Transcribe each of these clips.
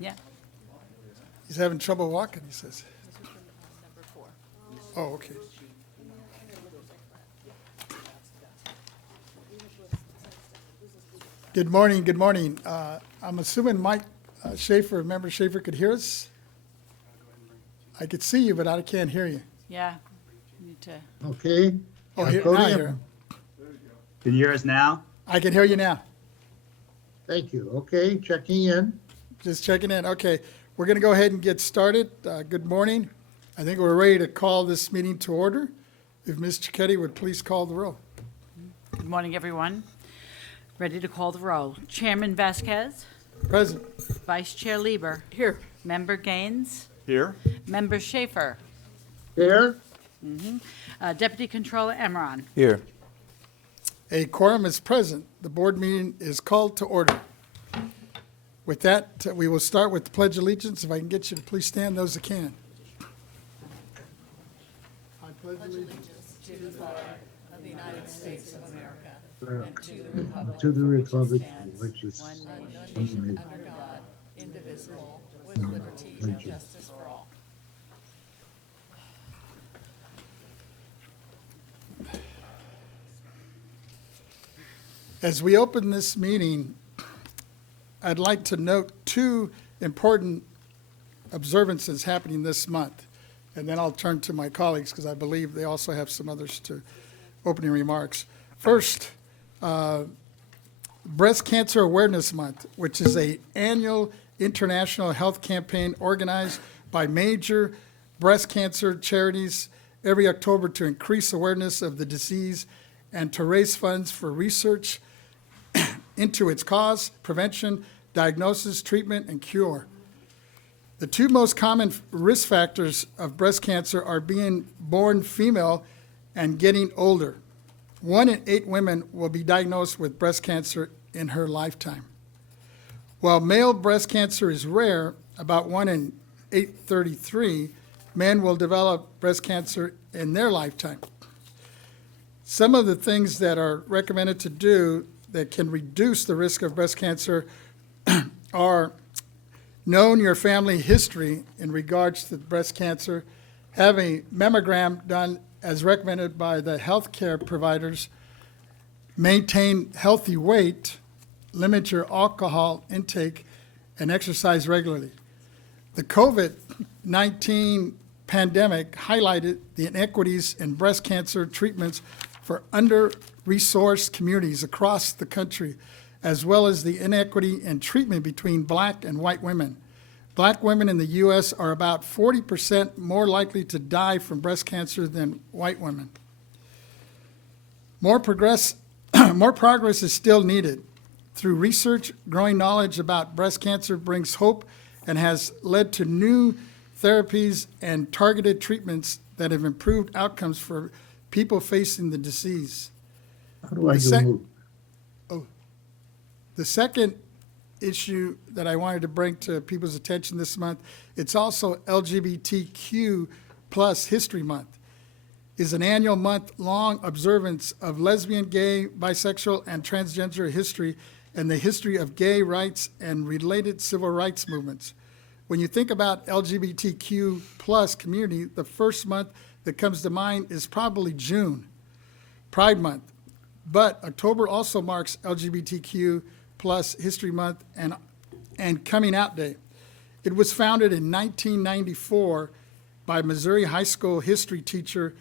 Yeah. He's having trouble walking, he says. Number 4. Oh, okay. Good morning, good morning. I'm assuming Mike Schaefer, Member Schaefer, could hear us? I could see you, but I can't hear you. Yeah. You need to. Okay. Oh, here, now I hear him. Can you hear us now? I can hear you now. Thank you. Okay, checking in. Just checking in. Okay, we're going to go ahead and get started. Good morning. I think we're ready to call this meeting to order. If Ms. Cicchetti would please call the roll. Good morning, everyone. Ready to call the roll. Chairman Vasquez, Present. Vice Chair Lieber. Here. Member Gaines, Here. Member Schaefer, Here? Deputy Controller Emron. Here. A quorum is present. The board meeting is called to order. With that, we will start with the Pledge of Allegiance. If I can get you to please stand, those that can. I pledge allegiance To the flag of the United States of America and to the To the republic stands which is one nation under God, indivisible, with liberty and justice for all. As we open this meeting, I'd like to note two important observances happening this month. And then I'll turn to my colleagues because I believe they also have some others to opening remarks. First, Breast Cancer Awareness Month, which is an annual international health campaign organized by major breast cancer charities every October to increase awareness of the disease and to raise funds for research into its cause, prevention, diagnosis, treatment, and cure. The two most common risk factors of breast cancer are being born female and getting older. 1 in 8 women will be diagnosed with breast cancer in her lifetime. While male breast cancer is rare, about 1 in 833 men will develop breast cancer in their lifetime. Some of the things that are recommended to do that can reduce the risk of breast cancer are knowing your family history in regards to breast cancer, have a mammogram done as recommended by the healthcare providers, maintain healthy weight, limit your alcohol intake, and exercise regularly. The COVID-19 pandemic highlighted the inequities in breast cancer treatments for under-resourced communities across the country, as well as the inequity in treatment between black and white women. Black women in the U.S. are about 40% more likely to die from breast cancer than white women. More progress is still needed. Through research, growing knowledge about breast cancer brings hope and has led to new therapies and targeted treatments that have improved outcomes for people facing the disease. How do I The do? The second issue that I wanted to bring to people's attention this month, it's also LGBTQ plus History Month, is an annual month-long observance of lesbian, gay, bisexual, and transgender history and the history of gay rights and related civil rights movements. When you think about LGBTQ plus community, the first month that comes to mind is probably June, Pride Month. But October also marks LGBTQ plus History Month and Coming Out Day. It was founded in 1994 by Missouri high school history teacher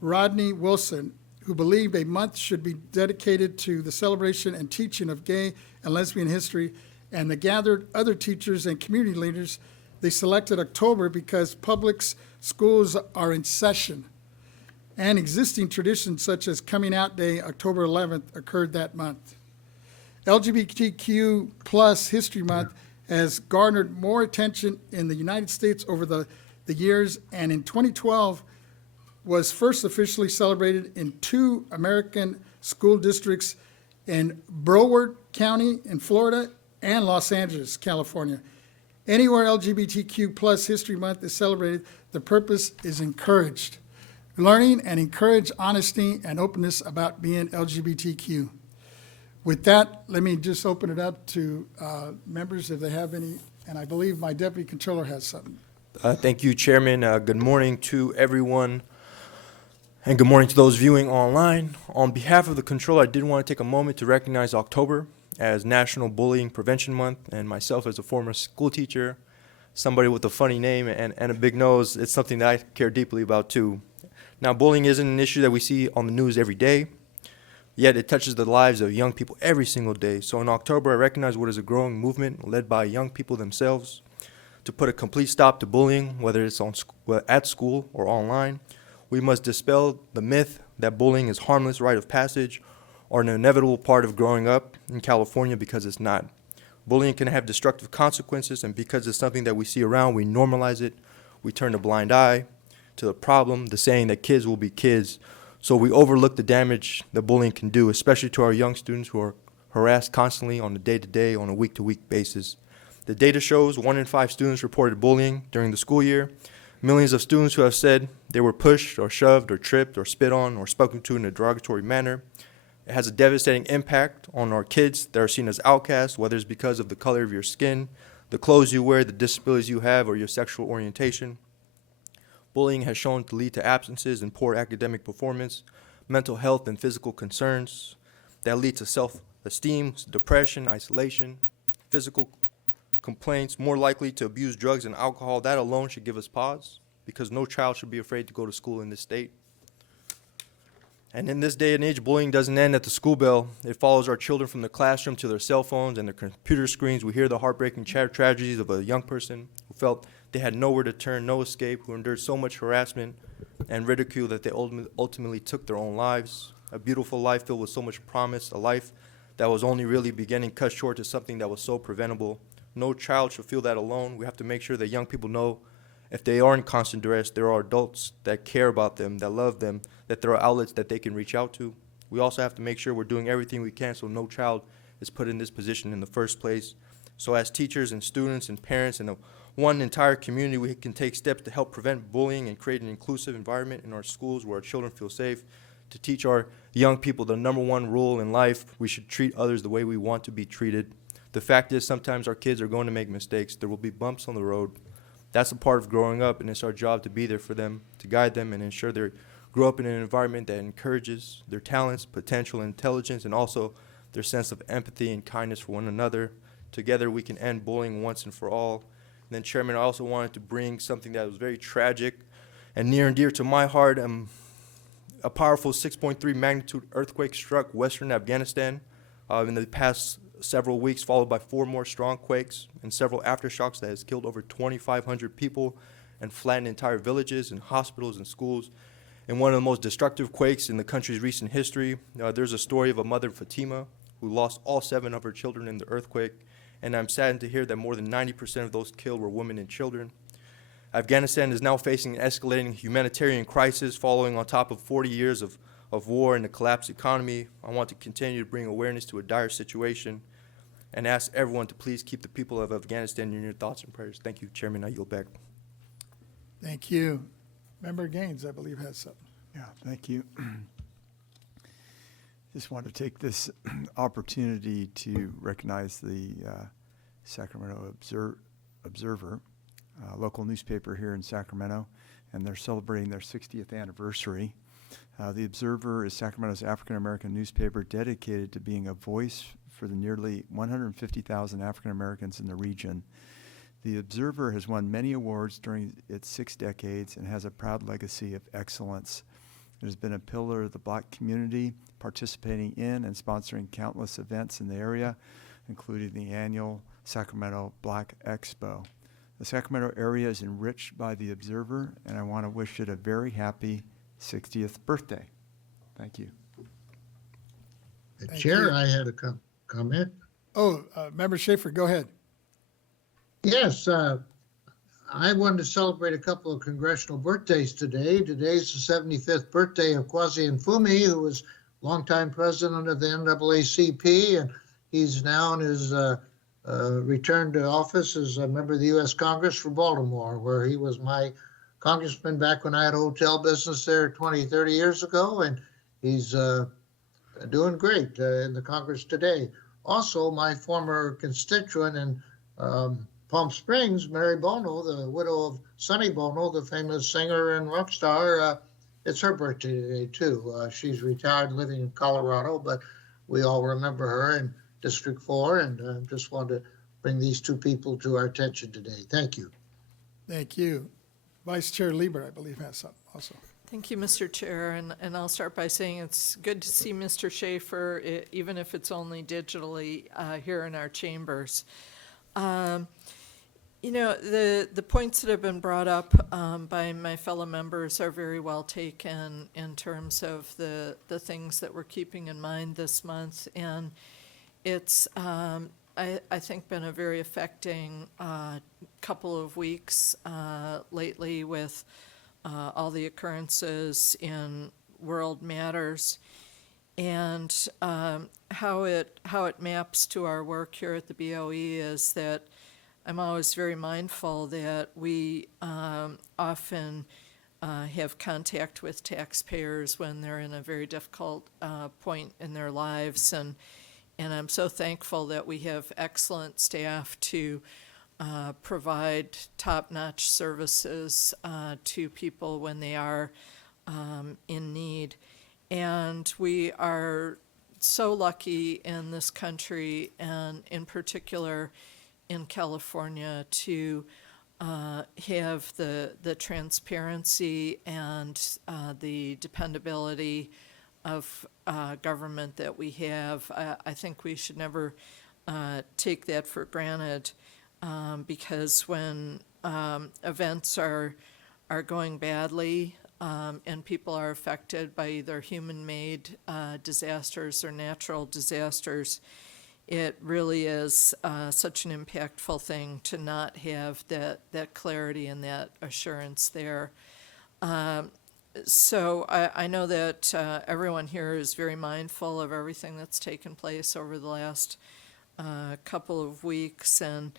Rodney Wilson, who believed a month should be dedicated to the celebration and teaching of gay and lesbian history, and they gathered other teachers and community leaders. They selected October because public schools are in session, and existing traditions such as Coming Out Day, October 11th, occurred that month. LGBTQ plus History Month has garnered more attention in the United States over the years, and in 2012 was first officially celebrated in 2 American school districts in Broward County in Florida and Los Angeles, California. Anywhere LGBTQ plus History Month is celebrated, the purpose is encouraged. Learning and encourage honesty and openness about being LGBTQ. With that, let me just open it up to members if they have any And I believe my deputy controller has something. Thank you, Chairman. Good morning to everyone, and good morning to those viewing online. On behalf of the controller, I did want to take a moment to recognize October as National Bullying Prevention Month, and myself as a former school teacher, somebody with a funny name and a big nose, it's something that I care deeply about too. Now, bullying isn't an issue that we see on the news every day, yet it touches the lives of young people every single day. So in October, I recognize what is a growing movement led by young people themselves to put a complete stop to bullying, whether it's at school or online. We must dispel the myth that bullying is harmless rite of passage or an inevitable part of growing up in California, because it's not. Bullying can have destructive consequences, and because it's something that we see around, we normalize it. We turn a blind eye to the problem, the saying that kids will be kids. So we overlook the damage that bullying can do, especially to our young students who are harassed constantly on a day-to-day, on a week-to-week basis. The data shows 1 in 5 students reported bullying during the school year. Millions of students who have said they were pushed or shoved or tripped or spit on or spoken to in a derogatory manner. It has a devastating impact on our kids that are seen as outcasts, whether it's because of the color of your skin, the clothes you wear, the disabilities you have, or your sexual orientation. Bullying has shown to lead to absences and poor academic performance, mental health and physical concerns that lead to self-esteem, depression, isolation, physical complaints, more likely to abuse drugs and alcohol. That alone should give us pause, because no child should be afraid to go to school in this state. And in this day and age, bullying doesn't end at the school bell. It follows our children from the classroom to their cell phones and their computer screens. We hear the heartbreaking tragedies of a young person who felt they had nowhere to turn, no escape, who endured so much harassment and ridicule that they ultimately took their own lives. A beautiful life filled with so much promise, a life that was only really beginning, cut short to something that was so preventable. No child should feel that alone. We have to make sure that young people know if they are in constant duress, there are adults that care about them, that love them, that there are outlets that they can reach out to. We also have to make sure we're doing everything we can so no child is put in this position in the first place. So as teachers and students and parents and one entire community, we can take steps to help prevent bullying and create an inclusive environment in our schools where our children feel safe, to teach our young people the number one rule in life: we should treat others the way we want to be treated. The fact is, sometimes our kids are going to make mistakes. There will be bumps on the road. That's a part of growing up, and it's our job to be there for them, to guide them, and ensure they grow up in an environment that encourages their talents, potential, intelligence, and also their sense of empathy and kindness for one another. Together, we can end bullying once and for all. And then, Chairman, I also wanted to bring something that was very tragic and near and dear to my heart. A powerful 6.3 magnitude earthquake struck western Afghanistan in the past several weeks, followed by 4 more strong quakes and several aftershocks that has killed over 2,500 people and flattened entire villages and hospitals and schools. In one of the most destructive quakes in the country's recent history, there's a story of a mother, Fatima, who lost all 7 of her children in the earthquake, and I'm saddened to hear that more than 90% of those killed were women and children. Afghanistan is now facing an escalating humanitarian crisis following on top of 40 years of war and a collapsed economy. I want to continue to bring awareness to a dire situation and ask everyone to please keep the people of Afghanistan in your thoughts and prayers. Thank you, Chairman. I yield back. Thank you. Member Gaines, I believe, has something. Yeah, thank you. Just want to take this opportunity to recognize the Sacramento Observer, local newspaper here in Sacramento, and they're celebrating their 60th anniversary. The Observer is Sacramento's African-American newspaper dedicated to being a voice for the nearly 150,000 African-Americans in the region. The Observer has won many awards during its 6 decades and has a proud legacy of excellence. It has been a pillar of the Black community, participating in and sponsoring countless events in the area, including the annual Sacramento Black Expo. The Sacramento area is enriched by the Observer, and I want to wish it a very happy 60th birthday. Thank you. Thank Chair, you. I had a comment. Oh, Member Schaefer, go ahead. Yes, I wanted to celebrate a couple of congressional birthdays today. Today's the 75th birthday of Kwasi Nkrumah, who was longtime president of the NAACP, and he's now in his return to office as a member of the U.S. Congress for Baltimore, where he was my congressman back when I had a hotel business there 20, 30 years ago, and he's doing great in the Congress today. Also, my former constituent and Palm Springs, Mary Bono, the widow of Sonny Bono, the famous singer and rock star, it's her birthday today too. She's retired, living in Colorado, but we all remember her in District 4, and just wanted to bring these two people to our attention today. Thank you. Thank you. Vice Chair Lieber, I believe, has something also. Thank you, Mr. Chair, and I'll start by saying it's good to see Mr. Schaefer, even if it's only digitally, here in our chambers. You know, the points that have been brought up by my fellow members are very well taken in terms of the things that we're keeping in mind this month. And it's, I think, been a very affecting couple of weeks lately with all the occurrences in world matters. And how it maps to our work here at the BoE is that I'm always very mindful that we often have contact with taxpayers when they're in a very difficult point in their lives, and I'm so thankful that we have excellent staff to provide top-notch services to people when they are in need. And we are so lucky in this country, and in particular in California, to have the transparency and the dependability of government that we have. I think we should never take that for granted, because when events are going badly and people are affected by either human-made disasters or natural disasters, it really is such an impactful thing to not have that clarity and that assurance there. So I know that everyone here is very mindful of everything that's taken place over the last couple of weeks, and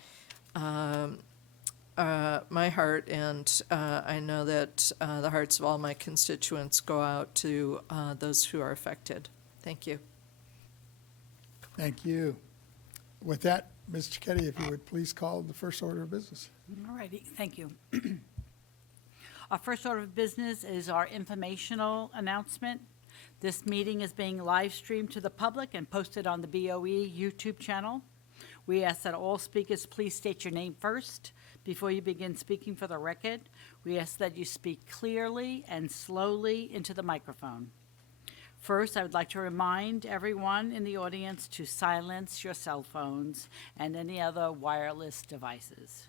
my heart, and I know that the hearts of all my constituents go out to those who are affected. Thank you. Thank you. With that, Ms. Cicchetti, if you would please call the first order of business. All righty, thank you. Our first order of business is our informational announcement. This meeting is being live streamed to the public and posted on the BoE YouTube channel. We ask that all speakers please state your name first before you begin speaking for the record. We ask that you speak clearly and slowly into the microphone. First, I would like to remind everyone in the audience to silence your cell phones and any other wireless devices.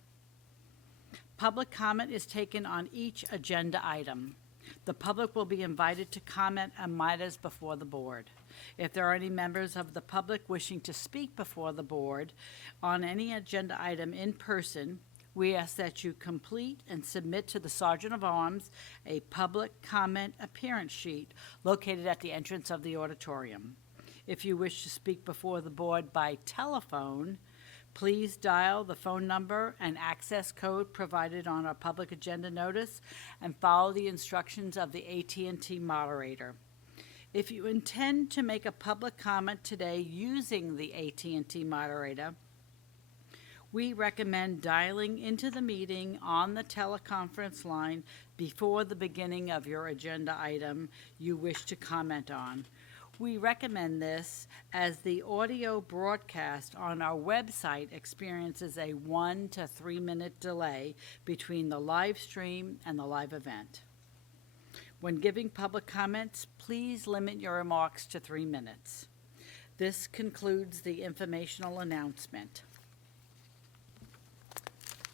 Public comment is taken on each agenda item. The public will be invited to comment on matters before the board. If there are any members of the public wishing to speak before the board on any agenda item in person, we ask that you complete and submit to the Sergeant of Arms a public comment appearance sheet located at the entrance of the auditorium. If you wish to speak before the board by telephone, please dial the phone number and access code provided on our public agenda notice and follow the instructions of the AT&T moderator. If you intend to make a public comment today using the AT&T moderator, we recommend dialing into the meeting on the teleconference line before the beginning of your agenda item you wish to comment on. We recommend this as the audio broadcast on our website experiences a 1 to 3 minute delay between the live stream and the live event. When giving public comments, please limit your remarks to 3 minutes. This concludes the informational announcement.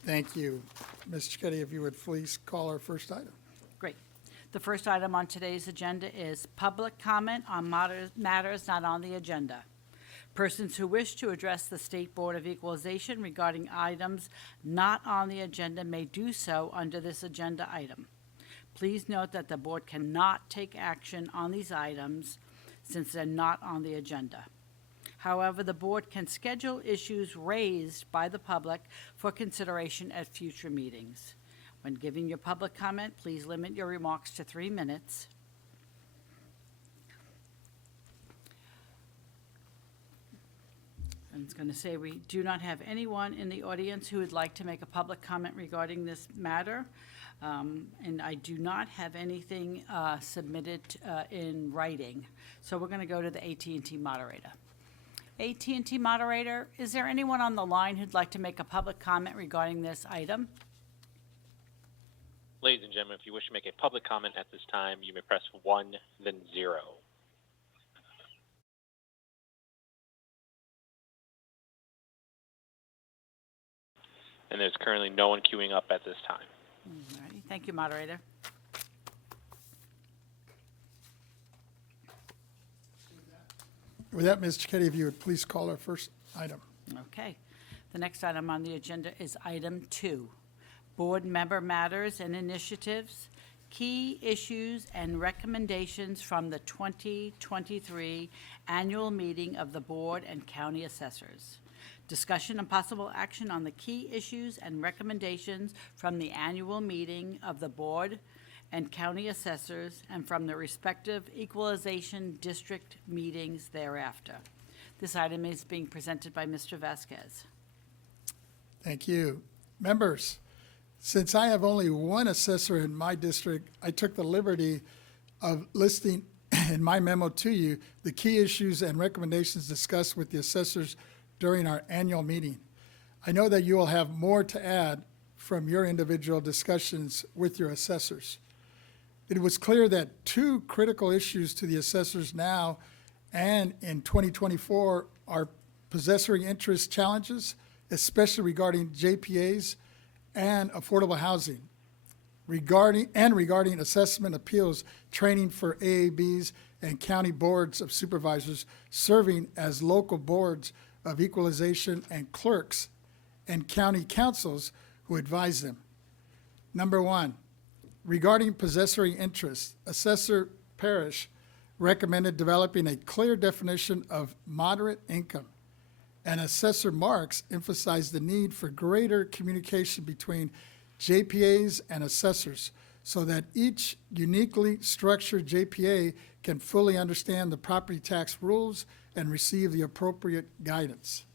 Thank you. Ms. Cicchetti, if you would please call our first item. Great. The first item on today's agenda is public comment on matters not on the agenda. Persons who wish to address the State Board of Equalization regarding items not on the agenda may do so under this agenda item. Please note that the board cannot take action on these items since they're not on the agenda. However, the board can schedule issues raised by the public for consideration at future meetings. When giving your public comment, please limit your remarks to 3 minutes. And it's going to say we do not have anyone in the audience who would like to make a public comment regarding this matter. And I do not have anything submitted in writing. So we're going to go to the AT&T moderator. AT&T moderator, is there anyone on the line who'd like to make a public comment regarding this item? Ladies and gentlemen, if you wish to make a public comment at this time, you may press 1, then 0. And there's currently no one queuing up at this time. All righty. Thank you, moderator. With that, Ms. Cicchetti, if you would please call our first item. Okay. The next item on the agenda is item 2, board member matters and initiatives, key issues and recommendations from the 2023 annual meeting of the board and county assessors. Discussion and possible action on the key issues and recommendations from the annual meeting of the board and county assessors and from the respective equalization district meetings thereafter. This item is being presented by Mr. Vasquez. Thank you. Members, since I have only one assessor in my district, I took the liberty of listing in my memo to you the key issues and recommendations discussed with the assessors during our annual meeting. I know that you will have more to add from your individual discussions with your assessors. It was clear that 2 critical issues to the assessors now and in 2024 are possessory interest challenges, especially regarding JPAs and affordable housing, regarding assessment appeals training for AABs and county boards of supervisors serving as local boards of equalization and clerks and county councils who advise them. Number 1, regarding possessory interest, Assessor Parrish recommended developing a clear definition of moderate income, and Assessor Marks emphasized the need for greater communication between JPAs and assessors so that each uniquely structured JPA can fully understand the property tax rules and receive the appropriate guidance.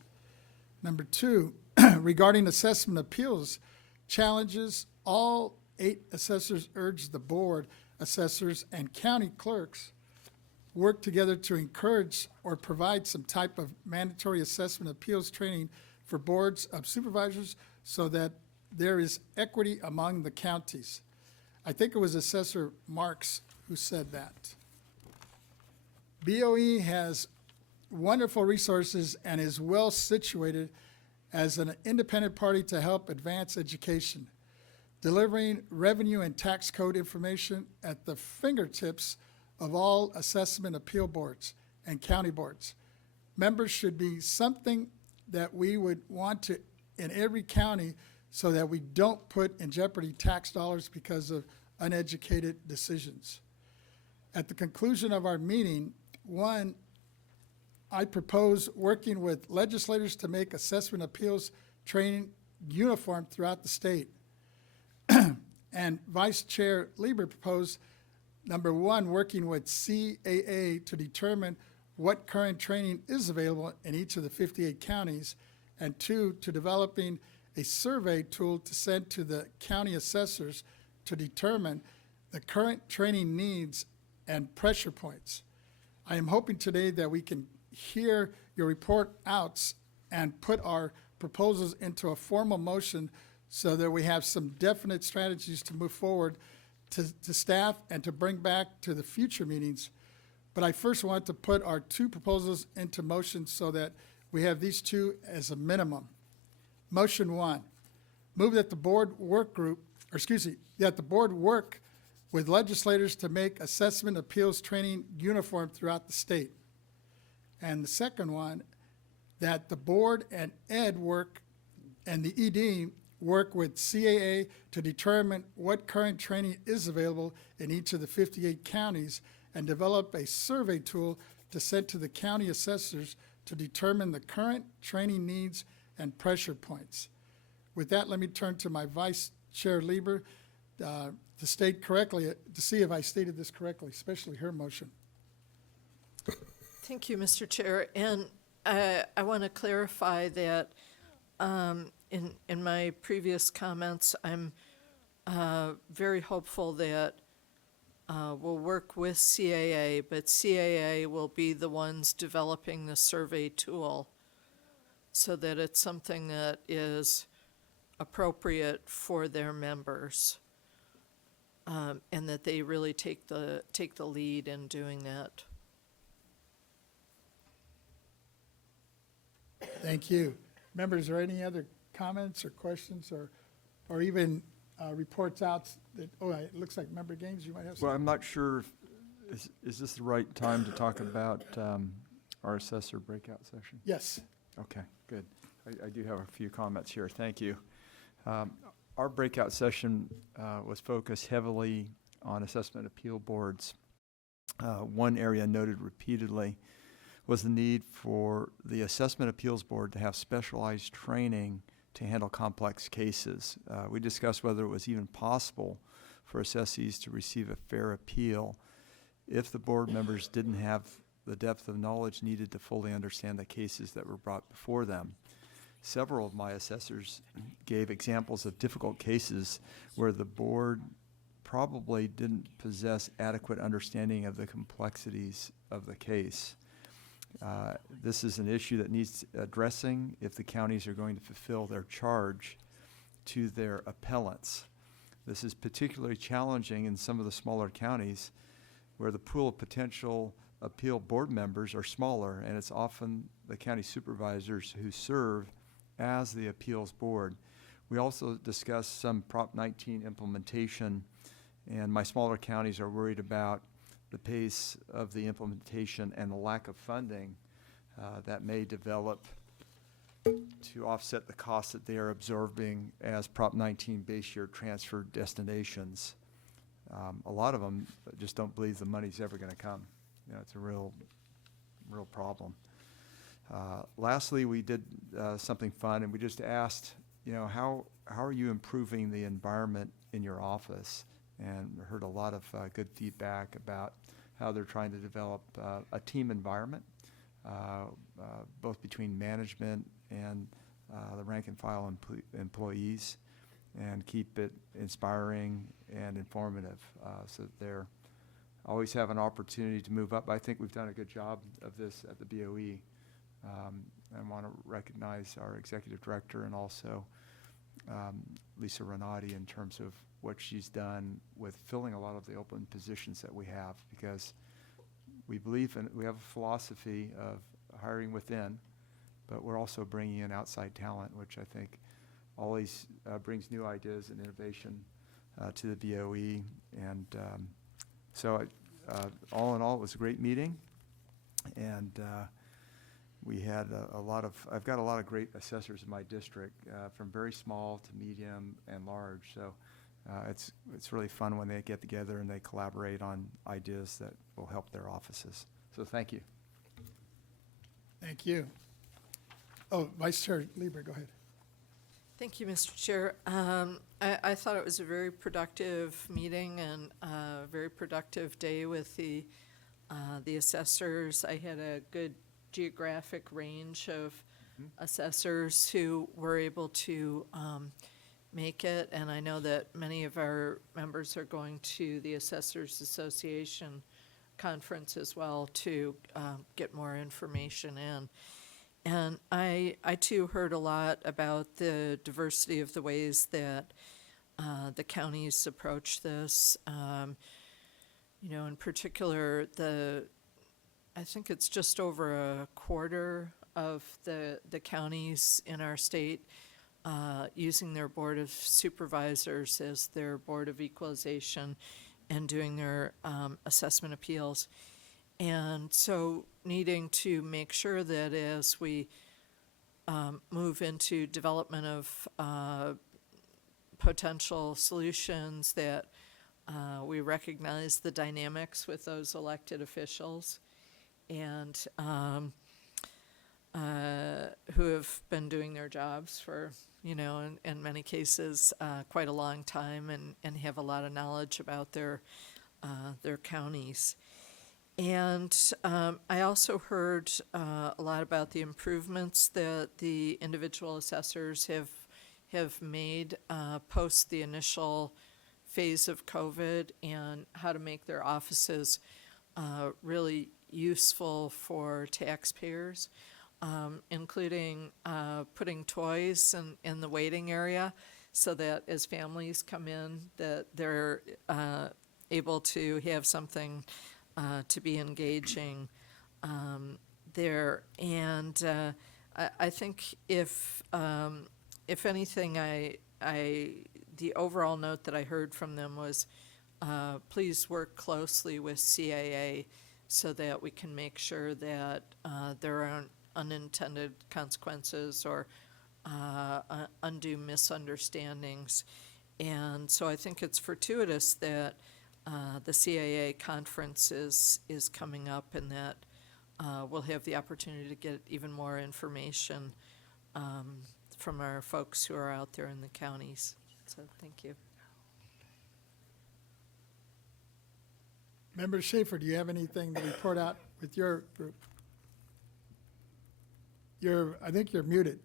Number 2, regarding assessment appeals challenges, all 8 assessors urged the board, assessors, and county clerks work together to encourage or provide some type of mandatory assessment appeals training for boards of supervisors so that there is equity among the counties. I think it was Assessor Marks who said that. BoE has wonderful resources and is well situated as an independent party to help advance education, delivering revenue and tax code information at the fingertips of all assessment appeal boards and county boards. Members should be something that we would want to in every county so that we don't put in jeopardy tax dollars because of uneducated decisions. At the conclusion of our meeting, 1, I propose working with legislators to make assessment appeals training uniform throughout the state. And Vice Chair Lieber proposed, number 1, working with CAA to determine what current training is available in each of the 58 counties, and 2, to developing a survey tool to send to the county assessors to determine the current training needs and pressure points. I am hoping today that we can hear your report outs and put our proposals into a formal motion so that we have some definite strategies to move forward to staff and to bring back to the future meetings. But I first want to put our 2 proposals into motion so that we have these 2 as a minimum. Motion 1, move that the board work with legislators to make assessment appeals training uniform throughout the state. And the second one, that the board and ed work and the ED work with CAA to determine what current training is available in each of the 58 counties and develop a survey tool to send to the county assessors to determine the current training needs and pressure points. With that, let me turn to my Vice Chair Lieber to state correctly, to see if I stated this correctly, especially her motion. Thank you, Mr. Chair. And I want to clarify that in my previous comments, I'm very hopeful that we'll work with CAA, but CAA will be the ones developing the survey tool so that it's something that is appropriate for their members, and that they really take the lead in doing that. Thank you. Members, are there any other comments or questions or even reports out that, it looks like Member Gaines, you might have Well, some. I'm not sure, is this the right time to talk about our assessor breakout session? Yes. Okay, good. I do have a few comments here. Thank you. Our breakout session was focused heavily on assessment appeal boards. One area noted repeatedly was the need for the Assessment Appeals Board to have specialized training to handle complex cases. We discussed whether it was even possible for assessees to receive a fair appeal if the board members didn't have the depth of knowledge needed to fully understand the cases that were brought before them. Several of my assessors gave examples of difficult cases where the board probably didn't possess adequate understanding of the complexities of the case. This is an issue that needs addressing if the counties are going to fulfill their charge to their appellants. This is particularly challenging in some of the smaller counties where the pool of potential appeal board members are smaller, and it's often the county supervisors who serve as the appeals board. We also discussed some Prop 19 implementation, and my smaller counties are worried about the pace of the implementation and the lack of funding that may develop to offset the costs that they are absorbing as Prop 19 base year transfer destinations. A lot of them just don't believe the money's ever going to come. You know, it's a real problem. Lastly, we did something fun, and we just asked, you know, how are you improving the environment in your office? And heard a lot of good feedback about how they're trying to develop a team environment, both between management and the rank and file employees, and keep it inspiring and informative so that they're always have an opportunity to move up. I think we've done a good job of this at the BoE. I want to recognize our executive director and also Lisa Renati in terms of what she's done with filling a lot of the open positions that we have, because we believe in, we have a philosophy of hiring within, but we're also bringing in outside talent, which I think always brings new ideas and innovation to the BoE. And so all in all, it was a great meeting. And we had I've got a lot of great assessors in my district, from very small to medium and large. So it's really fun when they get together and they collaborate on ideas that will help their offices. So thank you. Thank you. Oh, Vice Chair Lieber, go ahead. Thank you, Mr. Chair. I thought it was a very productive meeting and a very productive day with the assessors. I had a good geographic range of assessors who were able to make it, and I know that many of our members are going to the Assessors Association conference as well to get more information in. And I too heard a lot about the diversity of the ways that the counties approach this. You know, in particular, I think it's just over a quarter of the counties in our state using their Board of Supervisors as their Board of Equalization and doing their assessment appeals. And so needing to make sure that as we move into development of potential solutions that we recognize the dynamics with those elected officials and who have been doing their jobs for, you know, in many cases, quite a long time and have a lot of knowledge about their counties. And I also heard a lot about the improvements that the individual assessors have made post the initial phase of COVID, and how to make their offices really useful for taxpayers, including putting toys in the waiting area, so that as families come in, that they're able to have something to be engaging there. And I think if anything, the overall note that I heard from them was, please work closely with CAA so that we can make sure that there aren't unintended consequences or undue misunderstandings. And so I think it's fortuitous that the CAA conference is coming up, and that we'll have the opportunity to get even more information from our folks who are out there in the counties. So thank you. Member Schaefer, do you have anything to report out with your group? I think you're muted.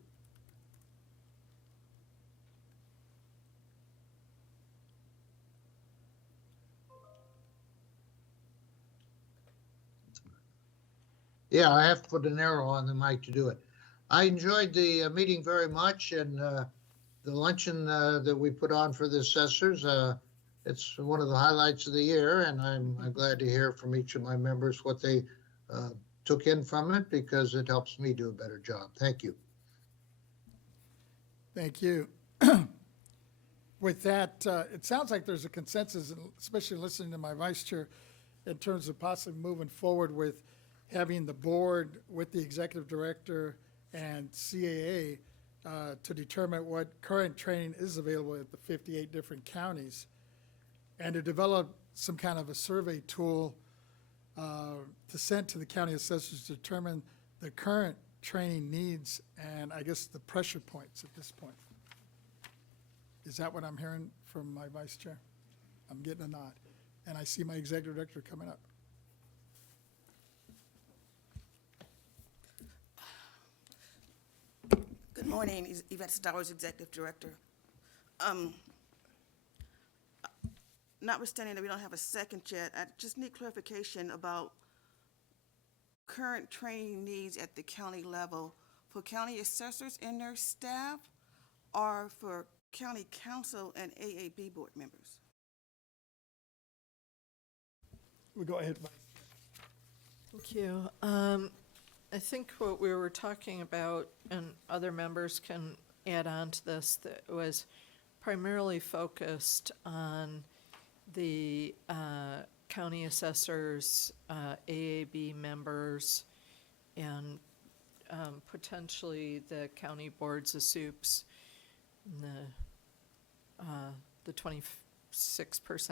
Yeah, I have to put an arrow on the mic to do it. I enjoyed the meeting very much, and the luncheon that we put on for the assessors, it's one of the highlights of the year, and I'm glad to hear from each of my members what they took in from it, because it helps me do a better job. Thank you. Thank you. With that, it sounds like there's a consensus, and especially listening to my vice chair, in terms of possibly moving forward with having the board with the executive director and CAA to determine what current training is available at the 58 different counties, and to develop some kind of a survey tool to send to the county assessors to determine the current training needs and, I guess, the pressure points at this point. Is that what I'm hearing from my vice chair? I'm getting a nod. And I see my executive director coming up. Good morning, Yvette Stowers, Executive Director. Notwithstanding that we don't have a second yet, I just need clarification about current training needs at the county level for county assessors and their staff, or for county council and AAB board members. We go ahead, Vice. Thank you. I think what we were talking about, and other members can add on to this, that was primarily focused on the county assessors, AAB members, and potentially the county boards of soups, the 26%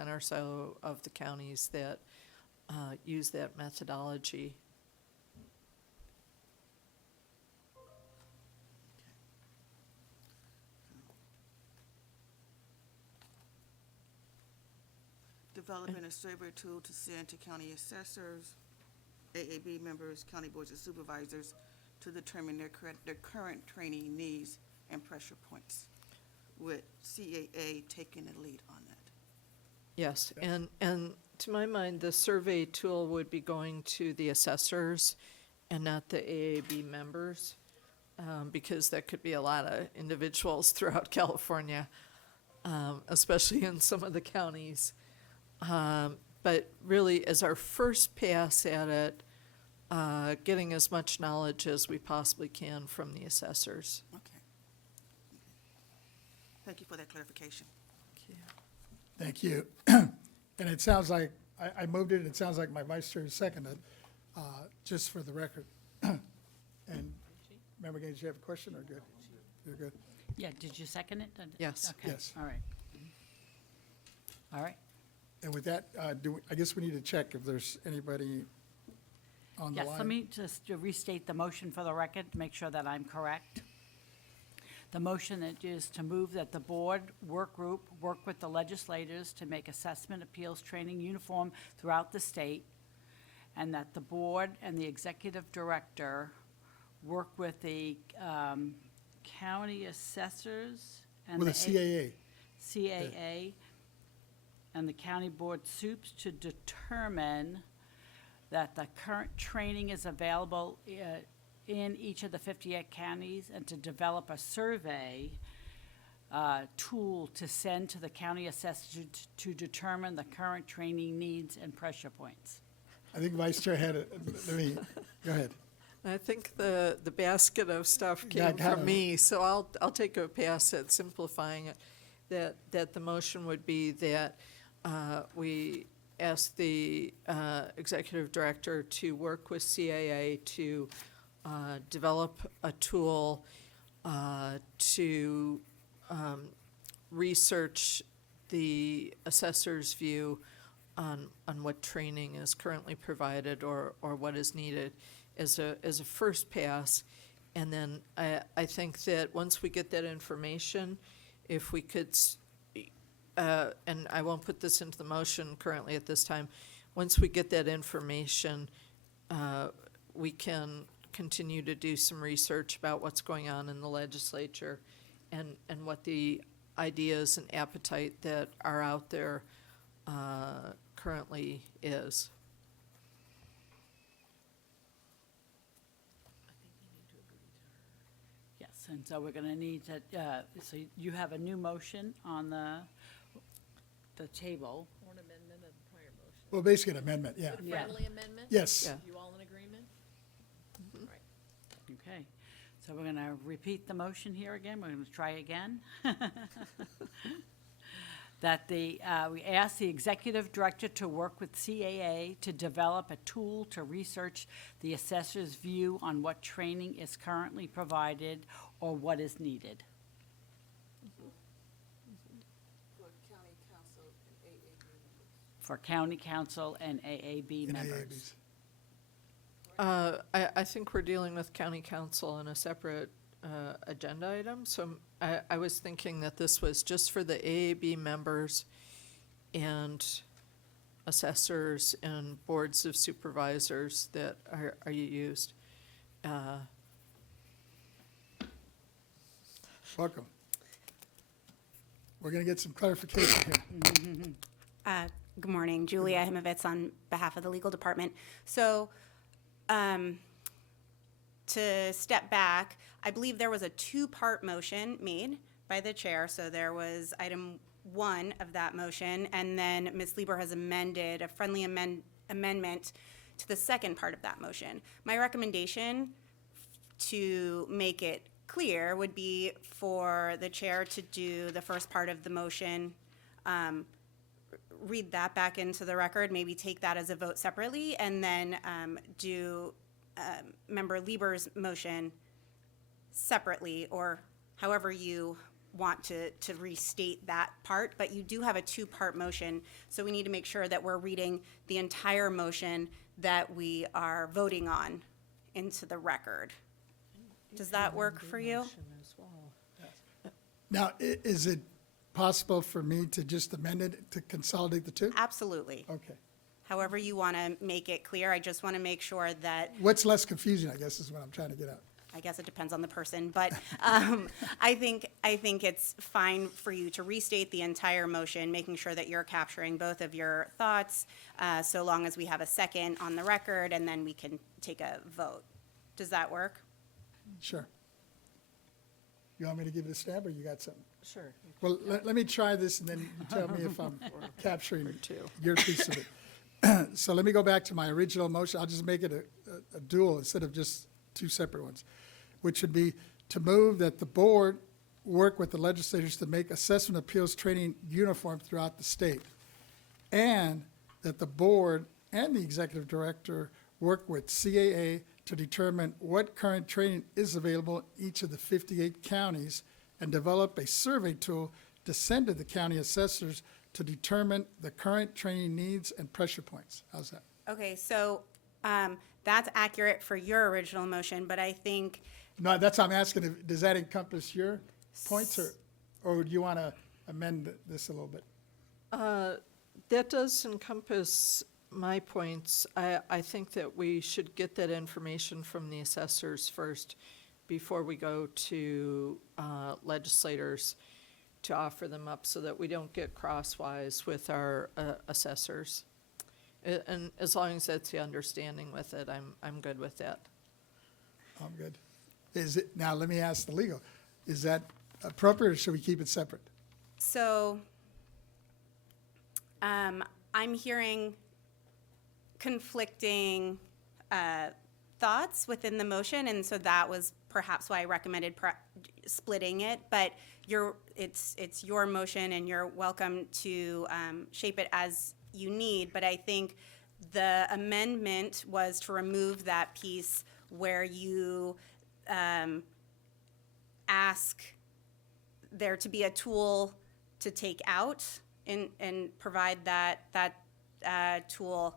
or so of the counties that use that methodology. Developing a survey tool to send to county assessors, AAB members, county boards of supervisors to determine their current training needs and pressure points, with CAA taking the lead on that. Yes, and to my mind, the survey tool would be going to the assessors and not the AAB members, because that could be a lot of individuals throughout California, especially in some of the counties. But really, as our first pass at it, getting as much knowledge as we possibly can from the assessors. Okay. Thank you for that clarification. Thank you. And it sounds like, I moved it, and it sounds like my vice chair seconded, just for the record. And Member Gaines, you have a question, or good? You're good? Yeah, did you second it? Yes. Okay, Yes. all right. All right. And with that, I guess we need to check if there's anybody on the Yes, line. let me just restate the motion for the record to make sure that I'm correct. The motion that is to move that the board work group work with the legislators to make assessment appeals training uniform throughout the state, and that the board and the executive director work with the county assessors and With a the CAA. CAA and the county board soups to determine that the current training is available in each of the 58 counties, and to develop a survey tool to send to the county assessor to determine the current training needs and pressure points. I think Vice Chair had it. Let me, go ahead. I think the basket of stuff Yeah, came kind from of. me, so I'll take a pass at simplifying it. That the motion would be that we ask the executive director to work with CAA to develop a tool to research the assessor's view on what training is currently provided or what is needed as a first pass. And then I think that once we get that information, if we could, and I won't put this into the motion currently at this time, once we get that information, we can continue to do some research about what's going on in the legislature and what the ideas and appetite that are out there currently is. Yes, and so we're gonna need to, so you have a new motion on the table. Or an amendment of the prior motion. Well, basically an amendment, yeah. A Yeah. friendly amendment? Yes. Yeah. You all in agreement? All right. Okay, so we're gonna repeat the motion here again, we're gonna try again. That we ask the executive director to work with CAA to develop a tool to research the assessor's view on what training is currently provided or what is needed. For county council and AAB In members. AABs. I think we're dealing with county council in a separate agenda item, so I was thinking that this was just for the AAB members and assessors and boards of supervisors that are used. Welcome. We're gonna get some clarification here. Good morning, Julia Himovitz on behalf of the legal department. So, to step back, I believe there was a two-part motion made by the chair. So there was item 1 of that motion, and then Ms. Lieber has amended a friendly amendment to the second part of that motion. My recommendation to make it clear would be for the chair to do the first part of the motion, read that back into the record, maybe take that as a vote separately, and then do Member Lieber's motion separately, or however you want to restate that part. But you do have a two-part motion, so we need to make sure that we're reading the entire motion that we are voting on into the record. Does that work for you? Now, is it possible for me to just amend it to consolidate the two? Absolutely. Okay. However you want to make it clear, I just want to make sure that, What's less confusing, I guess, is what I'm trying to get at. I guess it depends on the person, but I think it's fine for you to restate the entire motion, making sure that you're capturing both of your thoughts, so long as we have a second on the record, and then we can take a vote. Does that work? Sure. You want me to give it a stab, or you got something? Sure. Well, let me try this, and then you tell me if I'm capturing two. your piece of it. So let me go back to my original motion. I'll just make it a dual instead of just two separate ones, which would be to move that the board work with the legislators to make assessment appeals training uniform throughout the state, and that the board and the executive director work with CAA to determine what current training is available in each of the 58 counties, and develop a survey tool to send to the county assessors to determine the current training needs and pressure points. How's that? Okay, so that's accurate for your original motion, but I think, No, that's what I'm asking. Does that encompass your points, or do you want to amend this a little bit? That does encompass my points, I think that we should get that information from the assessors first before we go to legislators to offer them up so that we don't get crosswise with our assessors. And as long as that's the understanding with it, I'm good with that. I'm good. Is it, now let me ask the legal, is that appropriate or should we keep it separate? So, I'm hearing conflicting thoughts within the motion, and so that was perhaps why I recommended splitting it. But it's your motion, and you're welcome to shape it as you need. But I think the amendment was to remove that piece where you ask there to be a tool to take out and provide that tool.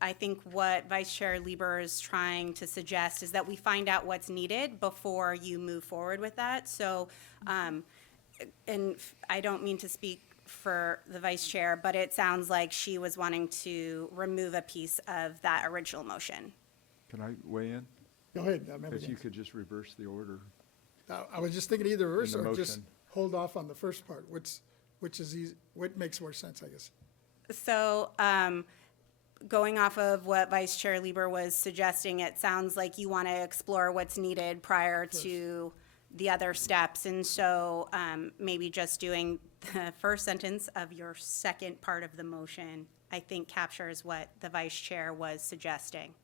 I think what Vice Chair Lieber is trying to suggest is that we find out what's needed before you move forward with that. So, and I don't mean to speak for the Vice Chair, but it sounds like she was wanting to remove a piece of that original motion. Can I weigh in? Go ahead. Member If you Gaines. could just reverse the order. I was just thinking either reverse In the or just motion. hold off on the first part, which is easy, what makes more sense, I guess. So, going off of what Vice Chair Lieber was suggesting, it sounds like you want to explore what's needed prior to the other steps. And so maybe just doing the first sentence of your second part of the motion, I think captures what the Vice Chair was suggesting.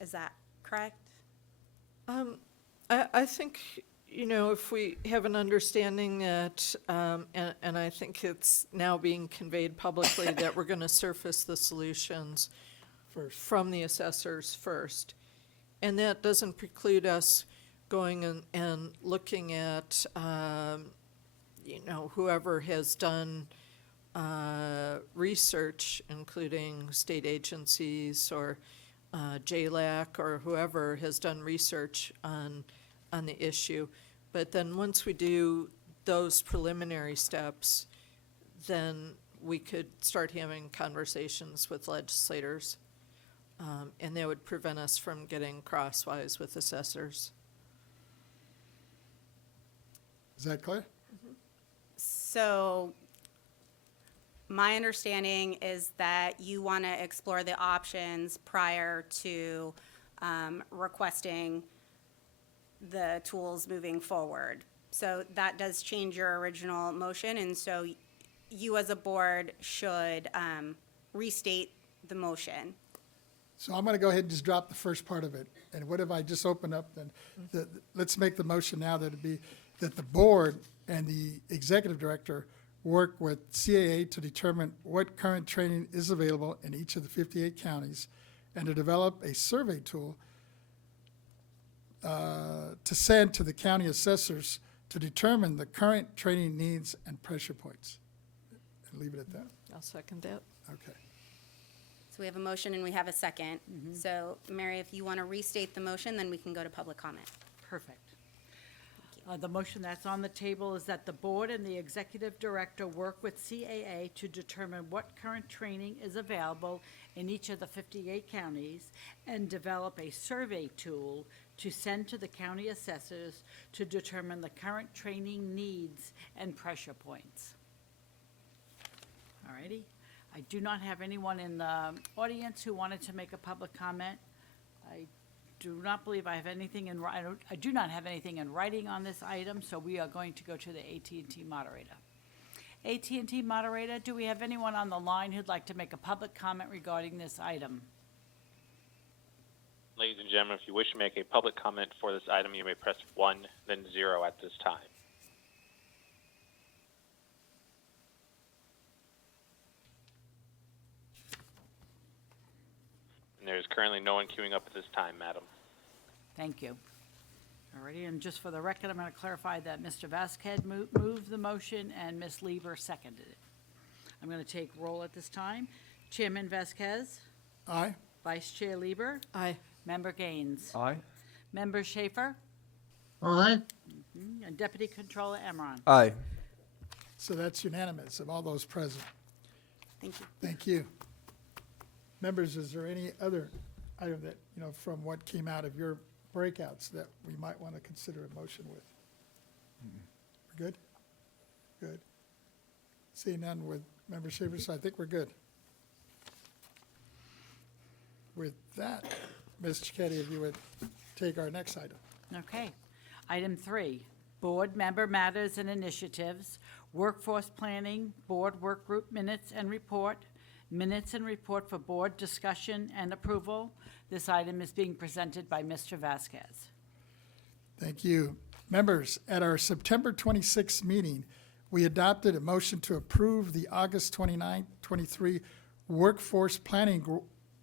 Is that correct? I think, if we have an understanding that, and I think it's now being conveyed publicly that we're going to surface the solutions First. from the assessors first. And that doesn't preclude us going and looking at, whoever has done research, including state agencies or JLAC or whoever has done research on the issue. But then once we do those preliminary steps, then we could start having conversations with legislators. And that would prevent us from getting crosswise with assessors. Is that clear? So my understanding is that you want to explore the options prior to requesting the tools moving forward. So that does change your original motion, and so you as a board should restate the motion. So I'm going to go ahead and just drop the first part of it. And what if I just open up then? Let's make the motion now that it be that the board and the executive director work with CAA to determine what current training is available in each of the 58 counties and to develop a survey tool to send to the county assessors to determine the current training needs and pressure points. And leave it at that. I'll second that. Okay. So we have a motion and we have a second. So Mary, if you want to restate the motion, then we can go to public comment. Perfect. The motion that's on the table is that the board and the executive director work with CAA to determine what current training is available in each of the 58 counties and develop a survey tool to send to the county assessors to determine the current training needs and pressure points. All righty. I do not have anyone in the audience who wanted to make a public comment. I do not believe I have anything I do not have anything in writing on this item, so we are going to go to the AT&T moderator. AT&T moderator, do we have anyone on the line who'd like to make a public comment regarding this item? Ladies and gentlemen, if you wish to make a public comment for this item, you may press 1, then 0 at this time. And there is currently no one queuing up at this time, madam. Thank you. All righty, and just for the record, I'm going to clarify that Mr. Vasquez moved the motion and Ms. Lieber seconded it. I'm going to take roll at this time. Chairman Vasquez, Aye? Vice Chair Lieber, Aye. Member Gaines, Aye? Member Schaefer, Aye. and Deputy Controller Emron. Aye. So that's unanimous of all those present. Thank you. Thank you. Members, is there any other item that, from what came out of your breakouts that we might want to consider a motion with? We're good? Good. Seeing none with Member Shavers, I think we're good. With that, Ms. Cicchetti, if you would take our next item. Okay. Item 3, board member matters and initiatives, workforce planning, board work group minutes and report for board discussion and approval. This item is being presented by Mr. Vasquez. Thank you. Members, at our September 26th meeting, we adopted a motion to approve the August 29, 23 Workforce Planning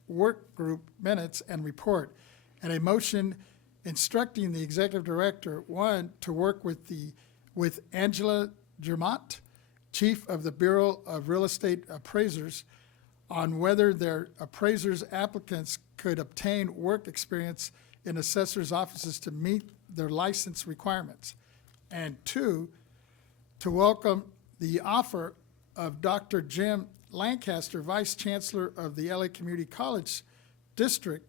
Work Group minutes and report, and a motion instructing the executive director, one, to work with Angela Germont, chief of the Bureau of Real Estate Appraisers, on whether their appraisers applicants could obtain work experience in assessors' offices to meet their license requirements. And two, to welcome the offer of Dr. Jim Lancaster, Vice Chancellor of the LA Community College District,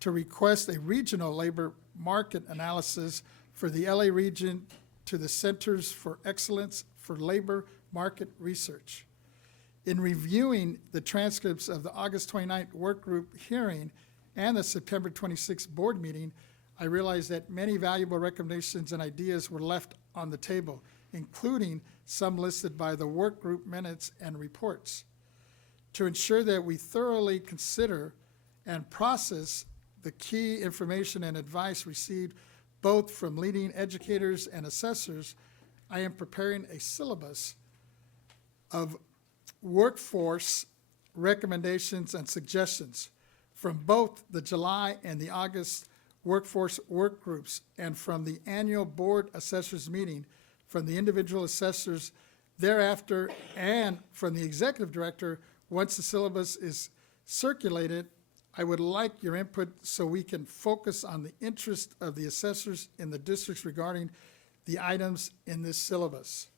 to request a regional labor market analysis for the LA region to the Centers for Excellence for Labor Market Research. In reviewing the transcripts of the August 29th work group hearing and the September 26th board meeting, I realized that many valuable recommendations and ideas were left on the table, including some listed by the work group minutes and reports. To ensure that we thoroughly consider and process the key information and advice received both from leading educators and assessors, I am preparing a syllabus of workforce recommendations and suggestions from both the July and the August workforce work groups and from the annual board assessors meeting, from the individual assessors thereafter, and from the executive director. Once the syllabus is circulated, I would like your input so we can focus on the interest of the assessors in the districts regarding the items in this syllabus.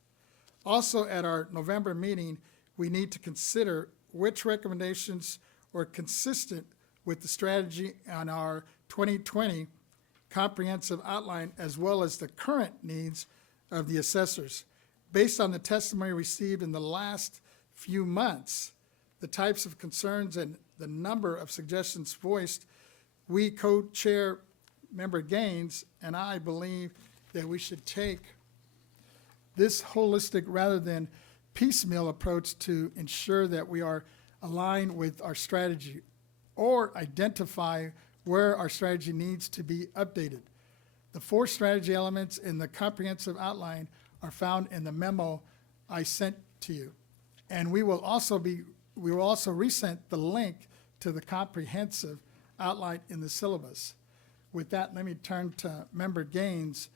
Also, at our November meeting, we need to consider which recommendations are consistent with the strategy on our 2020 comprehensive outline, as well as the current needs of the assessors. Based on the testimony received in the last few months, the types of concerns and the number of suggestions voiced, we co-chair Member Gaines and I believe that we should take this holistic rather than piecemeal approach to ensure that we are aligned with our strategy or identify where our strategy needs to be updated. The 4 strategy elements in the comprehensive outline are found in the memo I sent to you. And we will also resend the link to the comprehensive outline in the syllabus. With that, let me turn to Member Gaines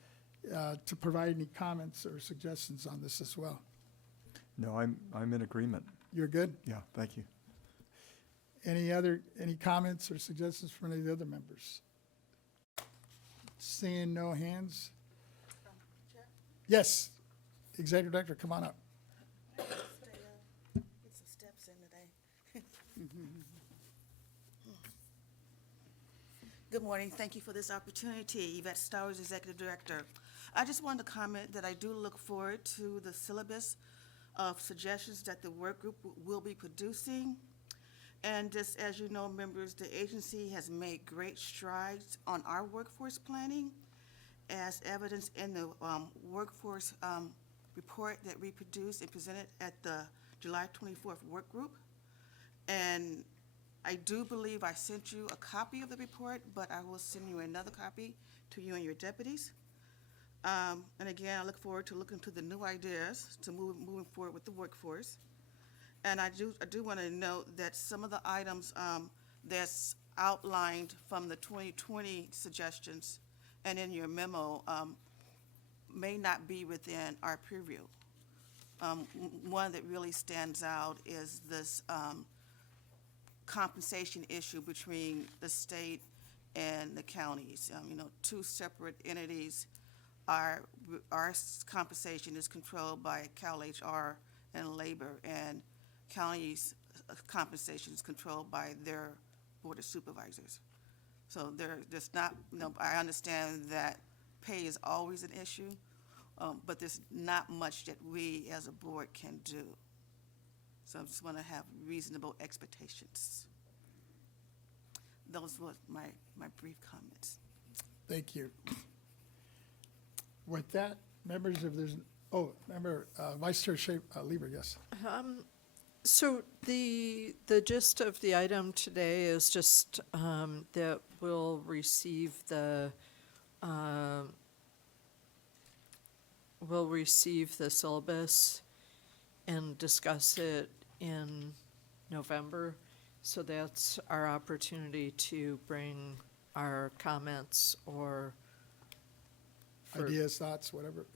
to provide any comments or suggestions on this as well. No, I'm in agreement. You're good? Yeah, thank you. Any comments or suggestions from any of the other members? Seeing no hands? Yes, Executive Director, come on up. Get some steps in today. Good morning. Thank you for this opportunity. Yvette Stowers, Executive Director. I just wanted to comment that I do look forward to the syllabus of suggestions that the work group will be producing. And just as you know, members, the agency has made great strides on our workforce planning, as evidenced in the workforce report that we produced and presented at the July 24th work group. And I do believe I sent you a copy of the report, but I will send you another copy to you and your deputies. And again, I look forward to looking to the new ideas to moving forward with the workforce. And I do want to note that some of the items that's outlined from the 2020 suggestions and in your memo may not be within our purview. One that really stands out is this compensation issue between the state and the counties. 2 separate entities. Our compensation is controlled by CalHR and labor, and counties compensation is controlled by their Board of Supervisors. So there's not, I understand that pay is always an issue, but there's not much that we as a board can do. So I just want to have reasonable expectations. Those were my brief comments. Thank you. With that, members, if there's, member, Vice Chair Lieber, yes. So the gist of the item today is just that we'll receive the syllabus and discuss it in November. So that's our opportunity to bring our comments or for Ideas, thoughts, whatever,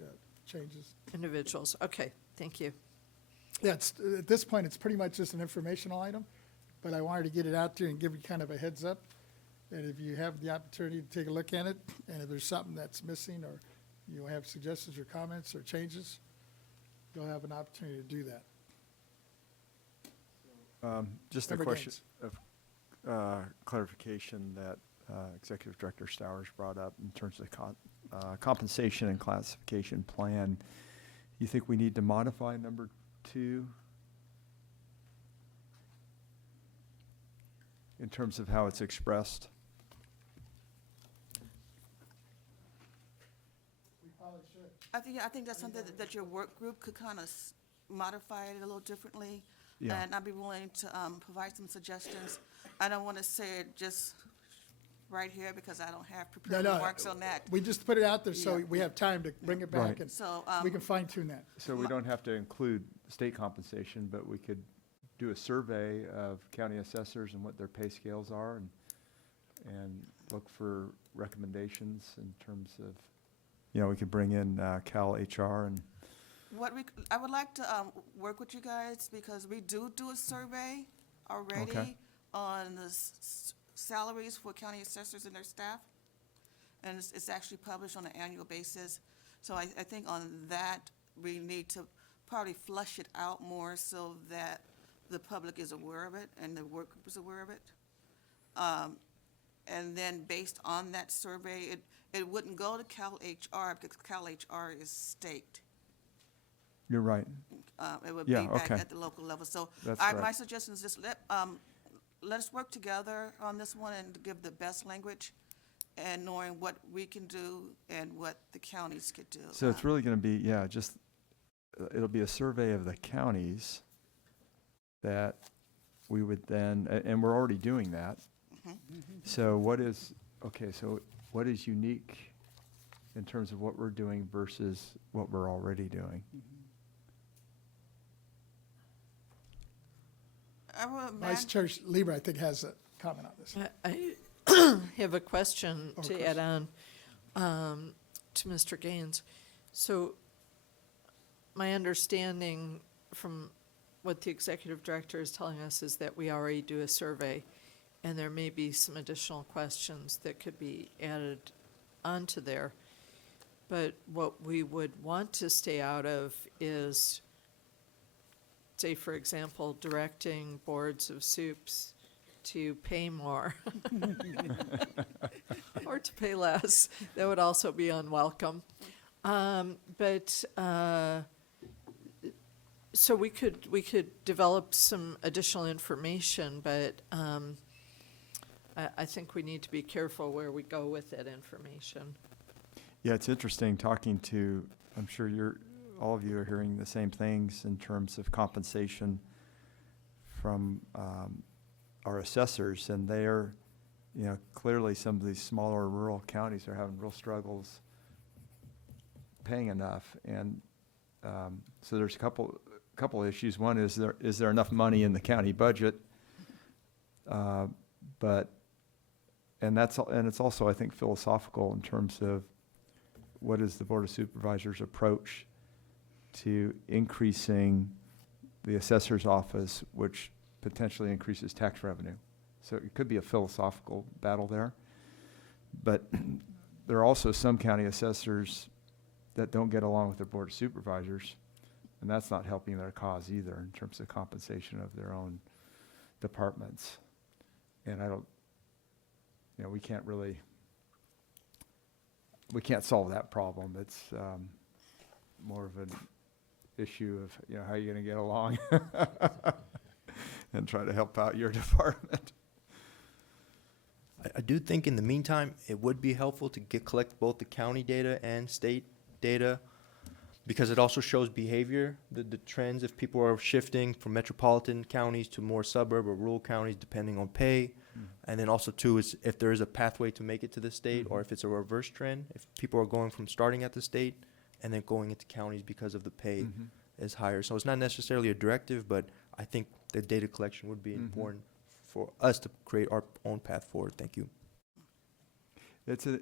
changes. individuals. Okay, thank you. Yeah, at this point, it's pretty much just an informational item, but I wanted to get it out there and give you kind of a heads up. And if you have the opportunity to take a look at it, and if there's something that's missing, or you have suggestions or comments or changes, you'll have an opportunity to do that. Just a Member question Gaines. of clarification that Executive Director Stowers brought up in terms of compensation and classification plan. You think we need to modify number 2 in terms of how it's expressed? I think that's something that your work group could kind of modify it a little differently. Yeah. And I'd be willing to provide some suggestions. I don't want to say it just right here because I don't have prepared remarks on that. We just put it out there so Yeah. we have time to bring it back, Right. and So, we can fine tune that. So we don't have to include state compensation, but we could do a survey of county assessors and what their pay scales are and look for recommendations in terms of, we could bring in Cal HR and, I would like to work with you guys because we do a survey already Okay. on the salaries for county assessors and their staff. And it's actually published on an annual basis. So I think on that, we need to probably flush it out more so that the public is aware of it and the work group is aware of it. And then based on that survey, it wouldn't go to Cal HR because Cal HR is state. you're right. It would be Yeah, back okay. at the local level. So That's my right. suggestion is just let us work together on this one and give the best language and knowing what we can do and what the counties could do. So it's really going to be, it'll be a survey of the counties that we would then, and we're already doing that. So what is unique in terms of what we're doing versus what we're already doing? I would Vice imagine, Chair Lieber, I think, has a comment on this. I have a question Oh, of to course. add on to Mr. Gaines. So my understanding from what the executive director is telling us is that we already do a survey, and there may be some additional questions that could be added onto there. But what we would want to stay out of is, say, for example, directing boards of soups to pay more or to pay less. That would also be unwelcome. So we could develop some additional information, but I think we need to be careful where we go with that information. Yeah, it's interesting talking to, I'm sure all of you are hearing the same things in terms of compensation from our assessors, and they're, clearly some of these smaller rural counties are having real struggles paying enough. And so there's a couple issues. One is there enough money in the county budget? And it's also, I think, philosophical in terms of what is the Board of Supervisors' approach to increasing the assessor's office, which potentially increases tax revenue. So it could be a philosophical battle there. But there are also some county assessors that don't get along with their Board of Supervisors, and that's not helping their cause either in terms of compensation of their own departments. And I don't, we can't solve that problem. It's more of an issue of, how you're going to get along and try to help out your department. I do think in the meantime, it would be helpful to collect both the county data and state data, because it also shows behavior, the trends, if people are shifting from metropolitan counties to more suburb or rural counties, depending on pay. And then also too, is if there is a pathway to make it to the state, or if it's a reverse trend, if people are going from starting at the state and then going into counties because of the pay is higher. So it's not necessarily a directive, but I think the data collection would be important for us to create our own path forward. Thank you. That's a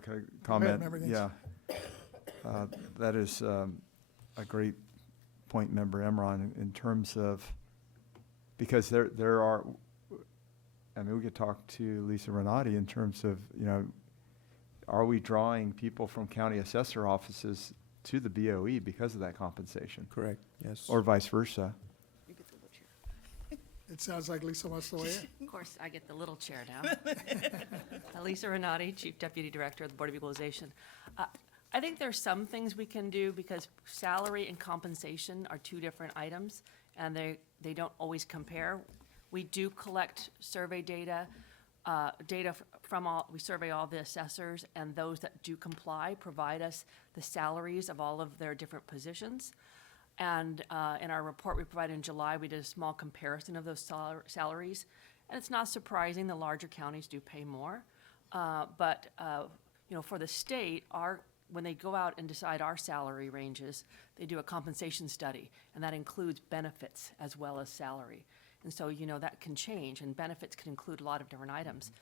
kind of comment. Member Gaines. Yeah. That is a great point, Member Emron, in terms of, because there are, we could talk to Lisa Renati in terms of, are we drawing people from county assessor offices to the BoE because of that compensation? Correct, yes. Or vice versa? It sounds like Lisa wants to weigh in. Of course, I get the little chair now. Lisa Renati, Chief Deputy Director of the Board of Equalization. I think there's some things we can do because salary and compensation are two different items, and they don't always compare. We do collect survey data, we survey all the assessors, and those that do comply provide us the salaries of all of their different positions. And in our report we provided in July, we did a small comparison of those salaries. And it's not surprising the larger counties do pay more. But for the state, when they go out and decide our salary ranges, they do a compensation study, and that includes benefits as well as salary. And so, that can change, and benefits can include a lot of different items.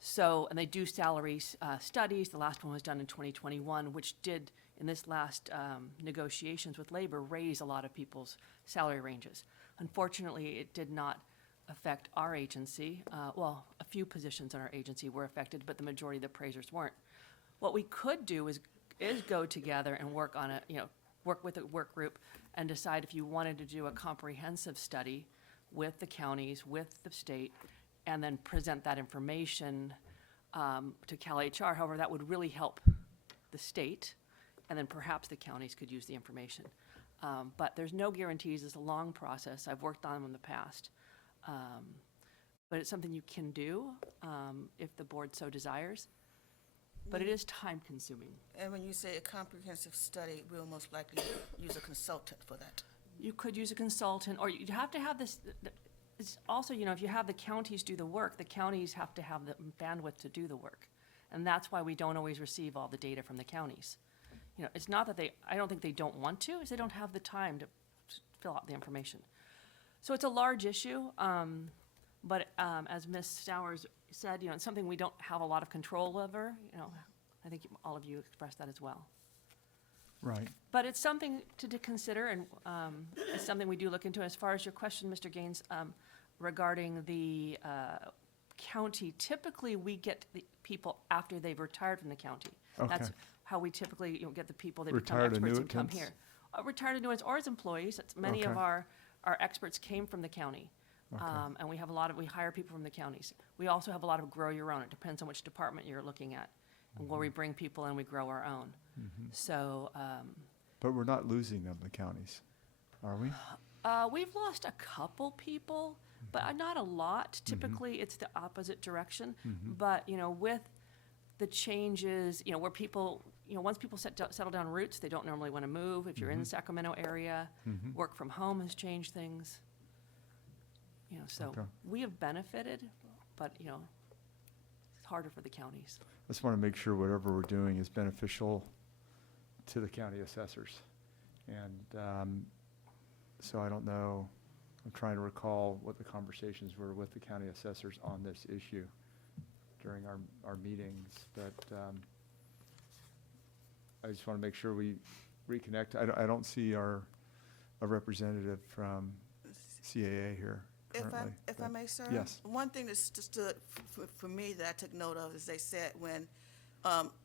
So, and they do salary studies. The last one was done in 2021, which did, in this last negotiations with labor, raise a lot of people's salary ranges. Unfortunately, it did not affect our agency. A few positions in our agency were affected, but the majority of the appraisers weren't. What we could do is go together and work on work with a work group and decide if you wanted to do a comprehensive study with the counties, with the state, and then present that information to CalHR. However, that would really help the state, and then perhaps the counties could use the information. But there's no guarantees. It's a long process. I've worked on them in the past. But it's something you can do if the board so desires. But it is time consuming. And when you say a comprehensive study, we'll most likely use a consultant for that. You could use a consultant, or you'd have to have this, it's also, if you have the counties do the work, the counties have to have the bandwidth to do the work. And that's why we don't always receive all the data from the counties. It's not that I don't think they don't want to, it's they don't have the time to fill out the information. So it's a large issue, but as Ms. Stowers said, it's something we don't have a lot of control over. I think all of you expressed that as well. Right. But it's something to consider, and it's something we do look into. As far as your question, Mr. Gaines, regarding the county, typically we get the people after they've retired from the county. Okay. That's how we typically get the people that become Retired experts and come annuitants? here. Retired annuitants or as employees. Many of Okay. our experts came from the county. Okay. And we have we hire people from the counties. We also have a lot of grow your own. It depends on which department you're looking at. And where we bring people in, we grow our own. So, But we're not losing them, the counties, are we? we've lost a couple people, but not a lot. Typically, it's the opposite direction. But, with the changes, where people, once people settle down roots, they don't normally want to move. If you're in the Sacramento area, work from home has changed things. So Okay. we have benefited, but, it's harder for the counties. I just want to make sure whatever we're doing is beneficial to the county assessors. And so I don't know, I'm trying to recall what the conversations were with the county assessors on this issue during our meetings, but I just want to make sure we reconnect. I don't see a representative from CAA here currently. If I may, sir? Yes. One thing that stood for me that I took note of is they said when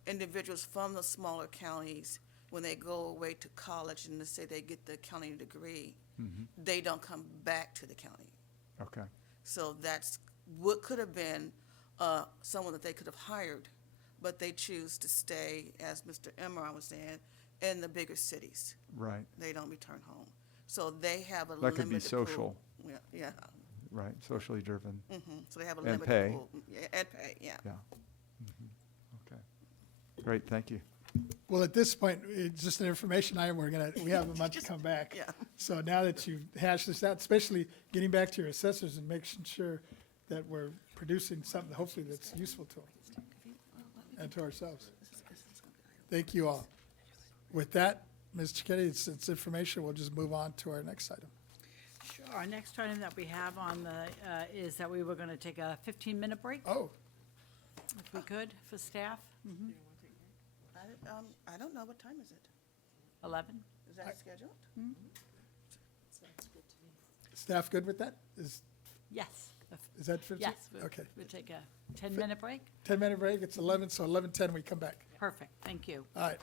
individuals from the smaller counties, when they go away to college and they say they get the county degree, they don't come back to the county. Okay, So that's what could have been someone that they could have hired, but they choose to stay, as Mr. Emmeron was saying, in the bigger cities. right, They don't return home. So they have a That limited could be pool. social. Yeah, yeah. right, socially driven, So they have a And limited pay. pool. Yeah, and pay, yeah. yeah. Okay, great, thank you. Well, at this point, it's just an information item. We have a month to come back. Yeah. So now that you've hashed this out, especially getting back to your assessors and making sure that we're producing something hopefully that's useful to them and to ourselves. Thank you all. With that, Ms. Cicchetti, it's information. We'll just move on to our next item. Sure. Our next item that we have on the, is that we were going to take a 15-minute break, Oh, if we could, for staff. I don't know, what time is it? 11? Is that scheduled? staff good with that? Is Yes. that 15? Yes. Okay. We'll take a 10-minute break. 10-minute break. It's 11, so 11:10 we come back. Perfect. Thank you. All right.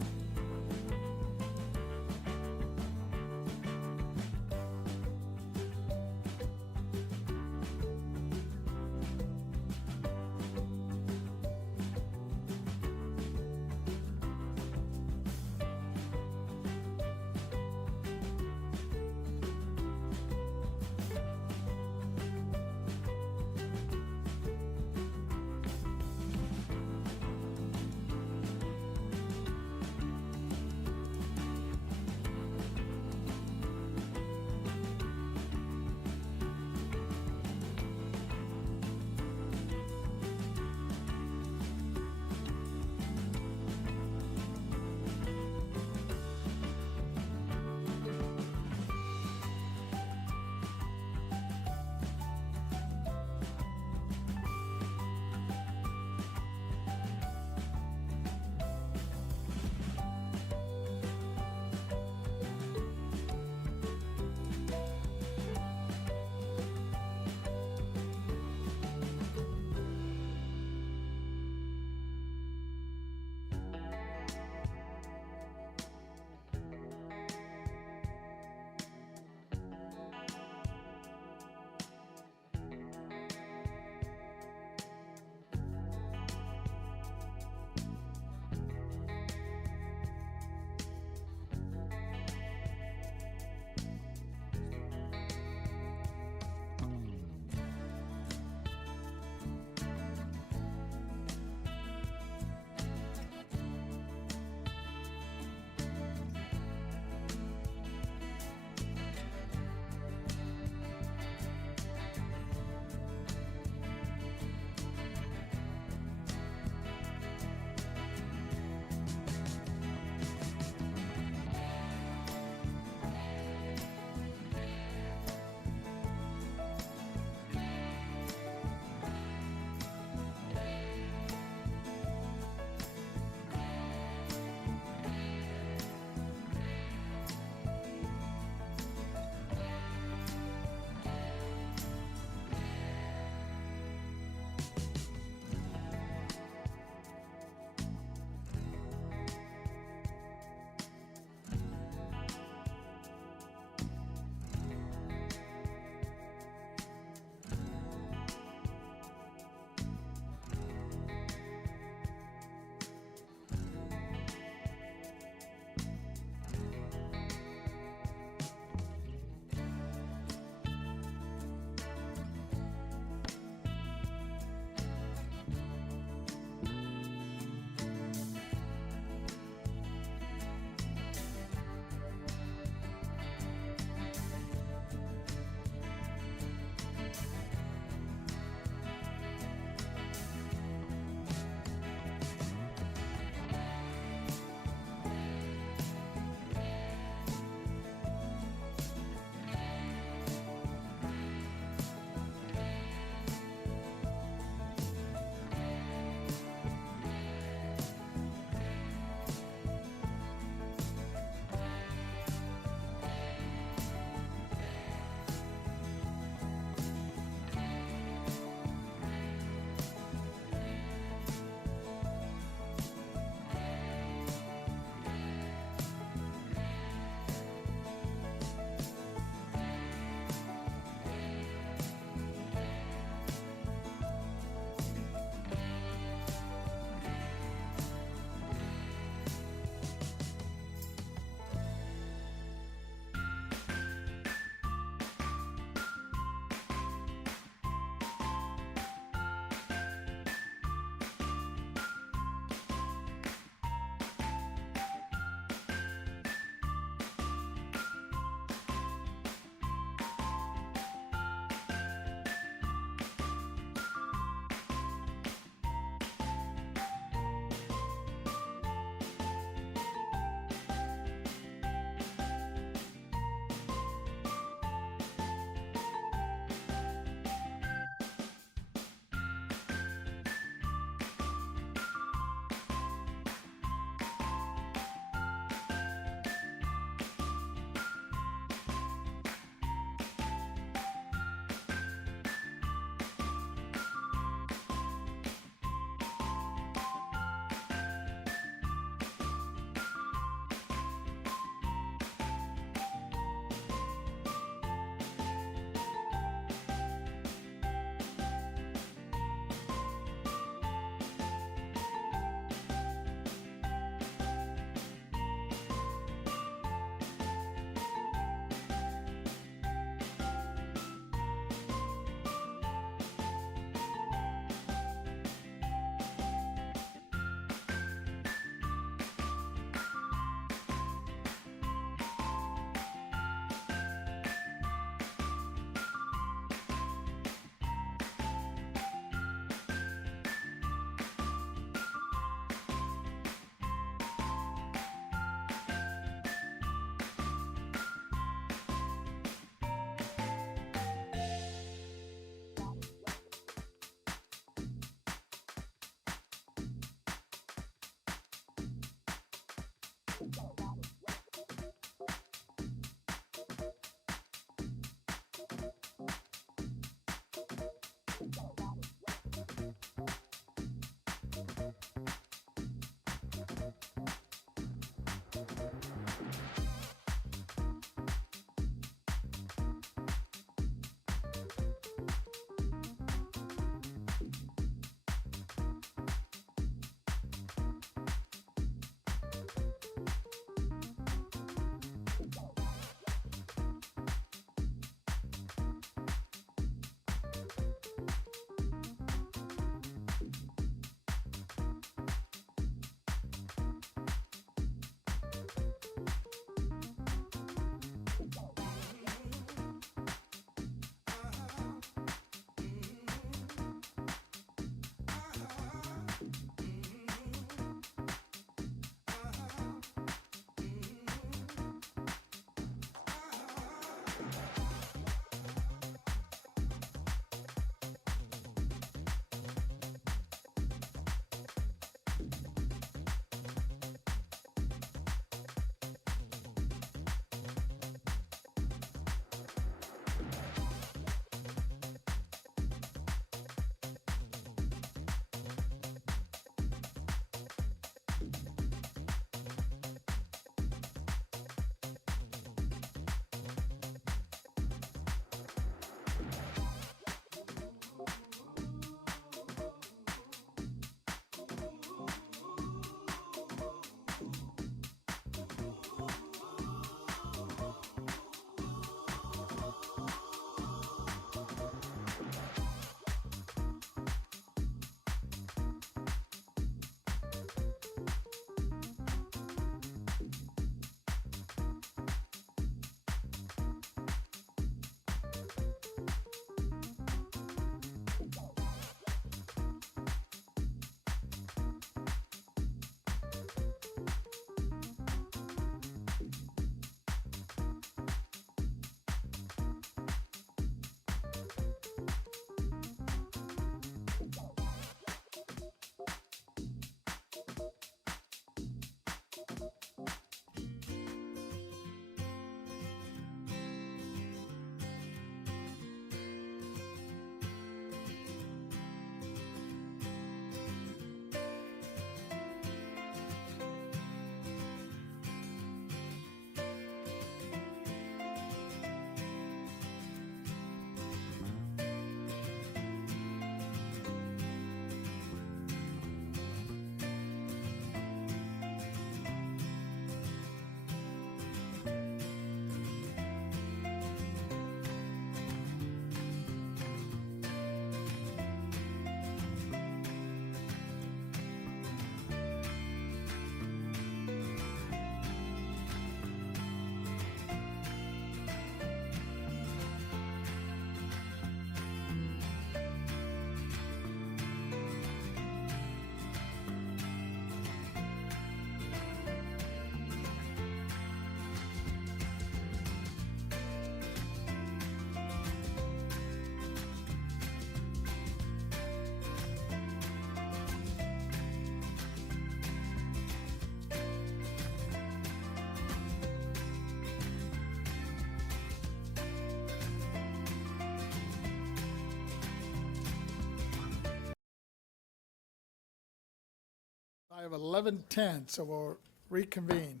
I have 11:10, so we'll reconvene.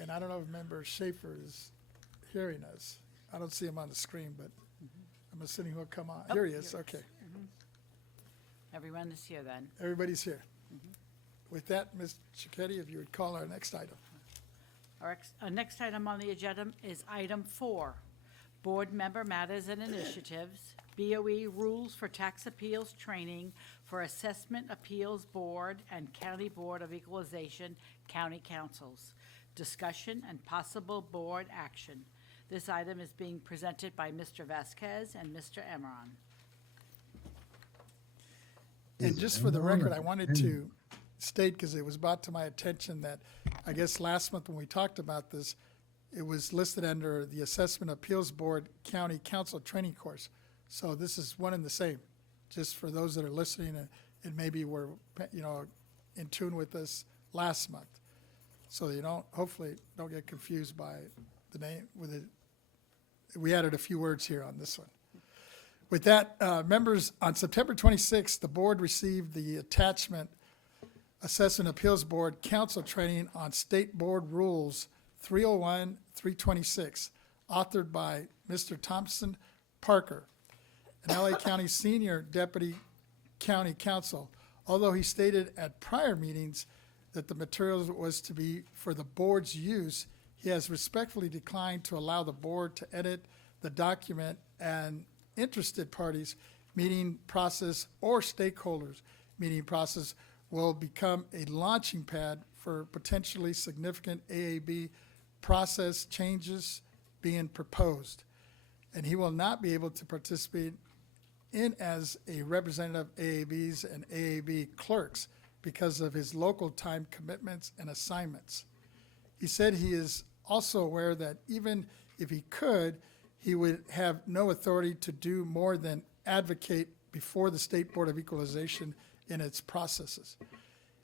And I don't know if Member Schaefer is hearing us. I don't see him on the screen, but I'm assuming he'll come on. Here he is, okay. Everyone is here then. Everybody's here. With that, Ms. Cicchetti, if you would call our next item. Our next item on the agenda is item 4, Board Member Matters and Initiatives, BoE Rules for Tax Appeals Training for Assessment Appeals Board and County Board of Equalization County Councils. Discussion and possible board action. This item is being presented by Mr. Vasquez and Mr. Emeron. And just for the record, I wanted to state, because it was brought to my attention that, I guess last month when we talked about this, it was listed under the Assessment Appeals Board County Council Training Course. So this is one and the same, just for those that are listening and maybe were, in tune with us last month. so you don't, hopefully, don't get confused by the name with it. We added a few words here on this one. With that, members, on September 26th, the board received the attachment Assessment Appeals Board Council Training on State Board Rules 301, 326, authored by Mr. Thompson Parker, an LA County Senior Deputy County Counsel, although he stated at prior meetings that the materials was to be for the board's use, he has respectfully declined to allow the board to edit the document, and interested parties meeting process or stakeholders meeting process will become a launching pad for potentially significant AAB process changes being proposed. And he will not be able to participate in as a representative of AABs and AAB clerks because of his local time commitments and assignments. He said he is also aware that even if he could, he would have no authority to do more than advocate before the State Board of Equalization in its processes.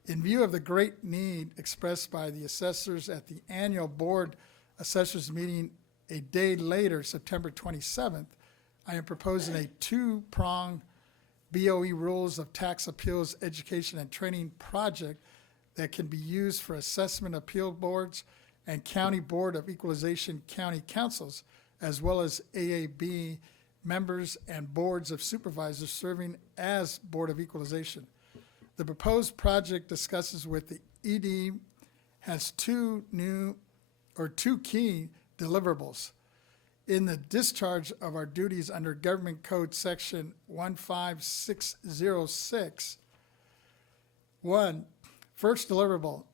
In view of the great need expressed by the assessors at the annual board assessors meeting a day later, September 27th, I am proposing a two-pronged BoE Rules of Tax Appeals Education and Training project that can be used for assessment appeal boards and County Board of Equalization county councils, as well as AAB members and boards of supervisors serving as Board of Equalization. The proposed project discusses with the ED has two key deliverables. In the discharge of our duties under Government Code Section 15606, first deliverable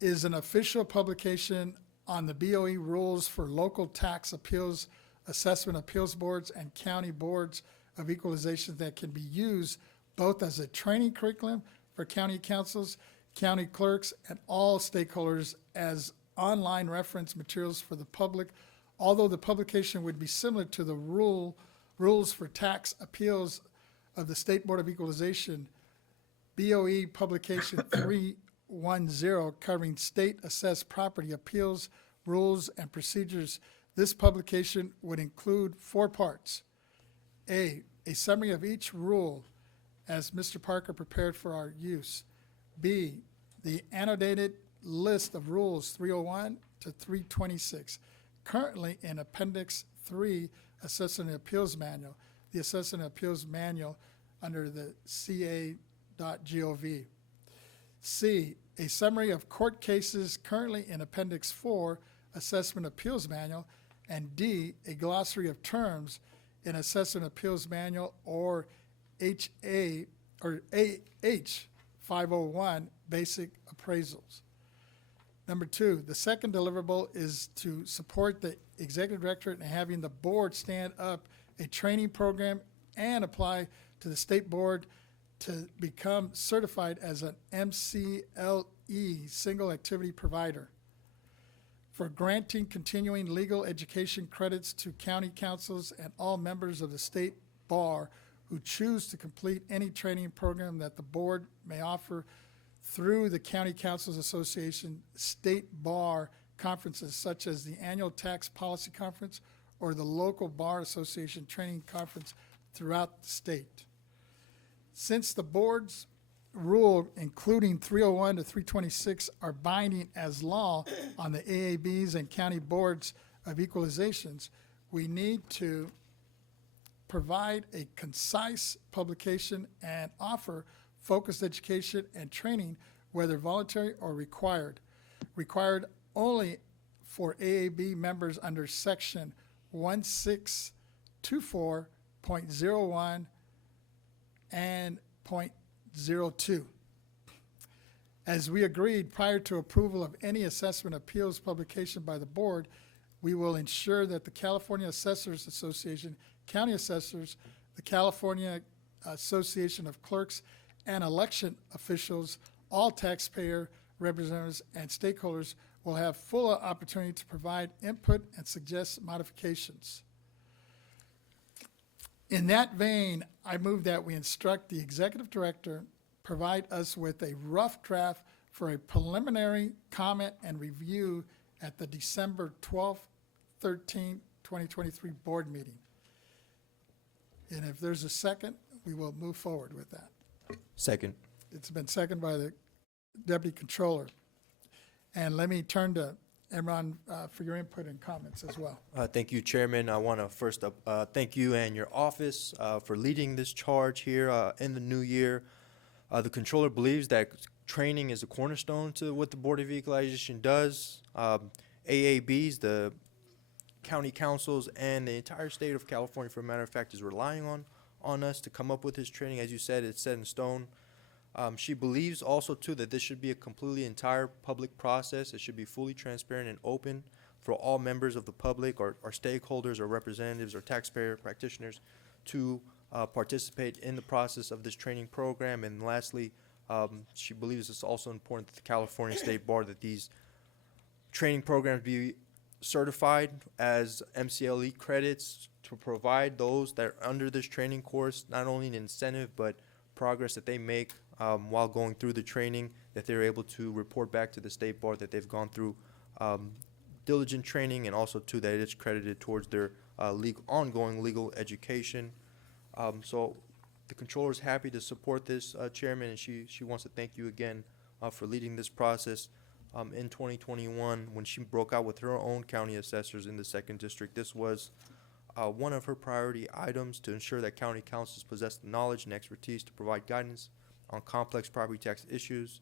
is an official publication on the BoE rules for local tax appeals, assessment appeals boards, and county boards of equalization that can be used both as a training curriculum for county councils, county clerks, and all stakeholders as online reference materials for the public, although the publication would be similar to the rules for tax appeals of the State Board of Equalization, BoE Publication 310 covering state assessed property appeals, rules, and procedures. This publication would include 4 parts. A summary of each rule as Mr. Parker prepared for our use. B, the annotated list of rules 301 to 326, currently in Appendix 3, Assessment Appeals Manual, the Assessment Appeals Manual under the ca.gov. C, a summary of court cases currently in Appendix 4, Assessment Appeals Manual, and D, a glossary of terms in Assessment Appeals Manual or HA or AH 501 Basic Appraisals. Number 2, the second deliverable is to support the Executive Directorate in having the board stand up a training program and apply to the State Board to become certified as an MCLE, Single Activity Provider, for granting continuing legal education credits to county councils and all members of the state bar who choose to complete any training program that the board may offer through the County Councils Association state bar conferences such as the Annual Tax Policy Conference or the local Bar Association Training Conference throughout the state. Since the board's rule, including 301 to 326, are binding as law on the AABs and county boards of equalizations, we need to provide a concise publication and offer focused education and training, whether voluntary or required. Required only for AAB members under Section 1624.01 and .02. As we agreed prior to approval of any assessment appeals publication by the board, we will ensure that the California Assessors Association, county assessors, the California Association of Clerks, and election officials, all taxpayer representatives and stakeholders will have full opportunity to provide input and suggest modifications. In that vein, I move that we instruct the executive director provide us with a rough draft for a preliminary comment and review at the December 12th, 13th, 2023 board meeting. And if there's a second, we will move forward with that. Second. It's been seconded by the Deputy Controller. And let me turn to Imran for your input and comments as well. Thank you, Chairman. I want to first thank you and your office for leading this charge here in the new year. The Controller believes that training is a cornerstone to what the Board of Equalization does. AABs, the county councils, and the entire state of California, for a matter of fact, is relying on us to come up with this training. As you said, it's set in stone. She believes also, too, that this should be a completely entire public process. It should be fully transparent and open for all members of the public or stakeholders or representatives or taxpayer practitioners to participate in the process of this training program. And lastly, she believes it's also important that the California State Bar, that these training programs be certified as MCLE credits to provide those that are under this training course not only an incentive but progress that they make while going through the training, that they're able to report back to the State Bar that they've gone through diligent training, and also too that it's credited towards their ongoing legal education. So the Controller is happy to support this, Chairman, and she wants to thank you again for leading this process. In 2021, when she broke out with her own county assessors in the 2nd District, this was one of her priority items to ensure that county councils possess the knowledge and expertise to provide guidance on complex property tax issues.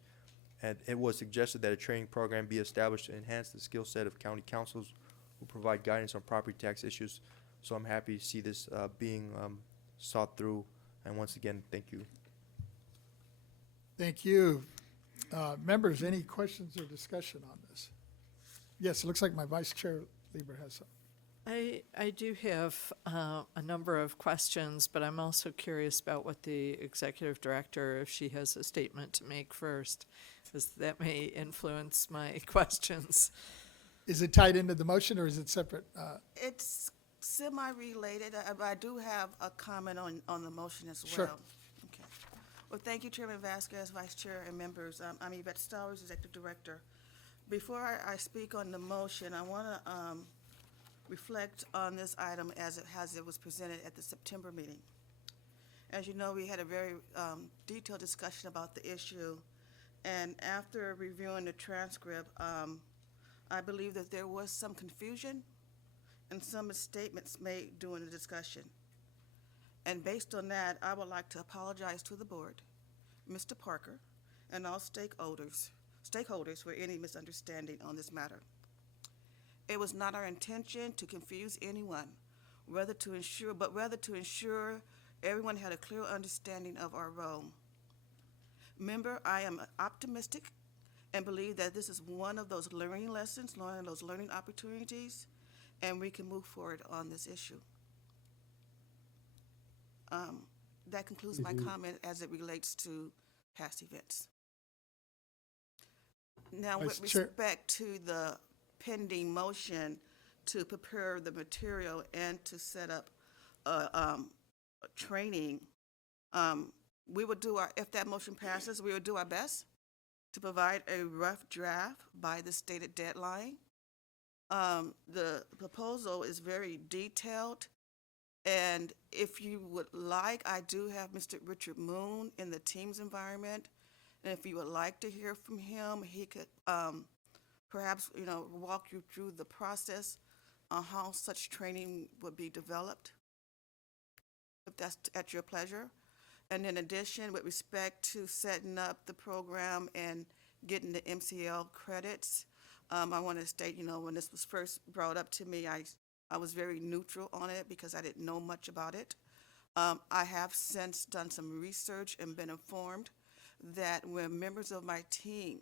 And it was suggested that a training program be established to enhance the skill set of county councils who provide guidance on property tax issues. So I'm happy to see this being sought through. And once again, thank you. Thank you. Members, any questions or discussion on this? Yes, it looks like my Vice Chair Lieber has some. I do have a number of questions, but I'm also curious about what the Executive Director, if she has a statement to make first, because that may influence my questions. Is it tied into the motion or is it separate? It's semi-related. I do have a comment on the motion as well. Sure. Okay. Well, thank you, Chairman Vasquez, Vice Chair, and members. I'm Yvette Stowers, Executive Director. Before I speak on the motion, I want to reflect on this item as it was presented at the September meeting. As you know, we had a very detailed discussion about the issue, and after reviewing the transcript, I believe that there was some confusion and some misstatements made during the discussion. And based on that, I would like to apologize to the board, Mr. Parker, and all stakeholders for any misunderstanding on this matter. It was not our intention to confuse anyone, rather to ensure everyone had a clear understanding of our role. Member, I am optimistic and believe that this is one of those learning lessons, those learning opportunities, and we can move forward on this issue. That concludes my comment as it relates to past events. Now, Vice with Chair. respect to the pending motion to prepare the material and to set up a training, we would do if that motion passes, we would do our best to provide a rough draft by the stated deadline. The proposal is very detailed, and if you would like, I do have Mr. Richard Moon in the Teams environment, and if you would like to hear from him, he could perhaps walk you through the process on how such training would be developed, if that's at your pleasure. And in addition, with respect to setting up the program and getting the MCL credits, I want to state, when this was first brought up to me, I was very neutral on it because I didn't know much about it. I have since done some research and been informed that when members of my team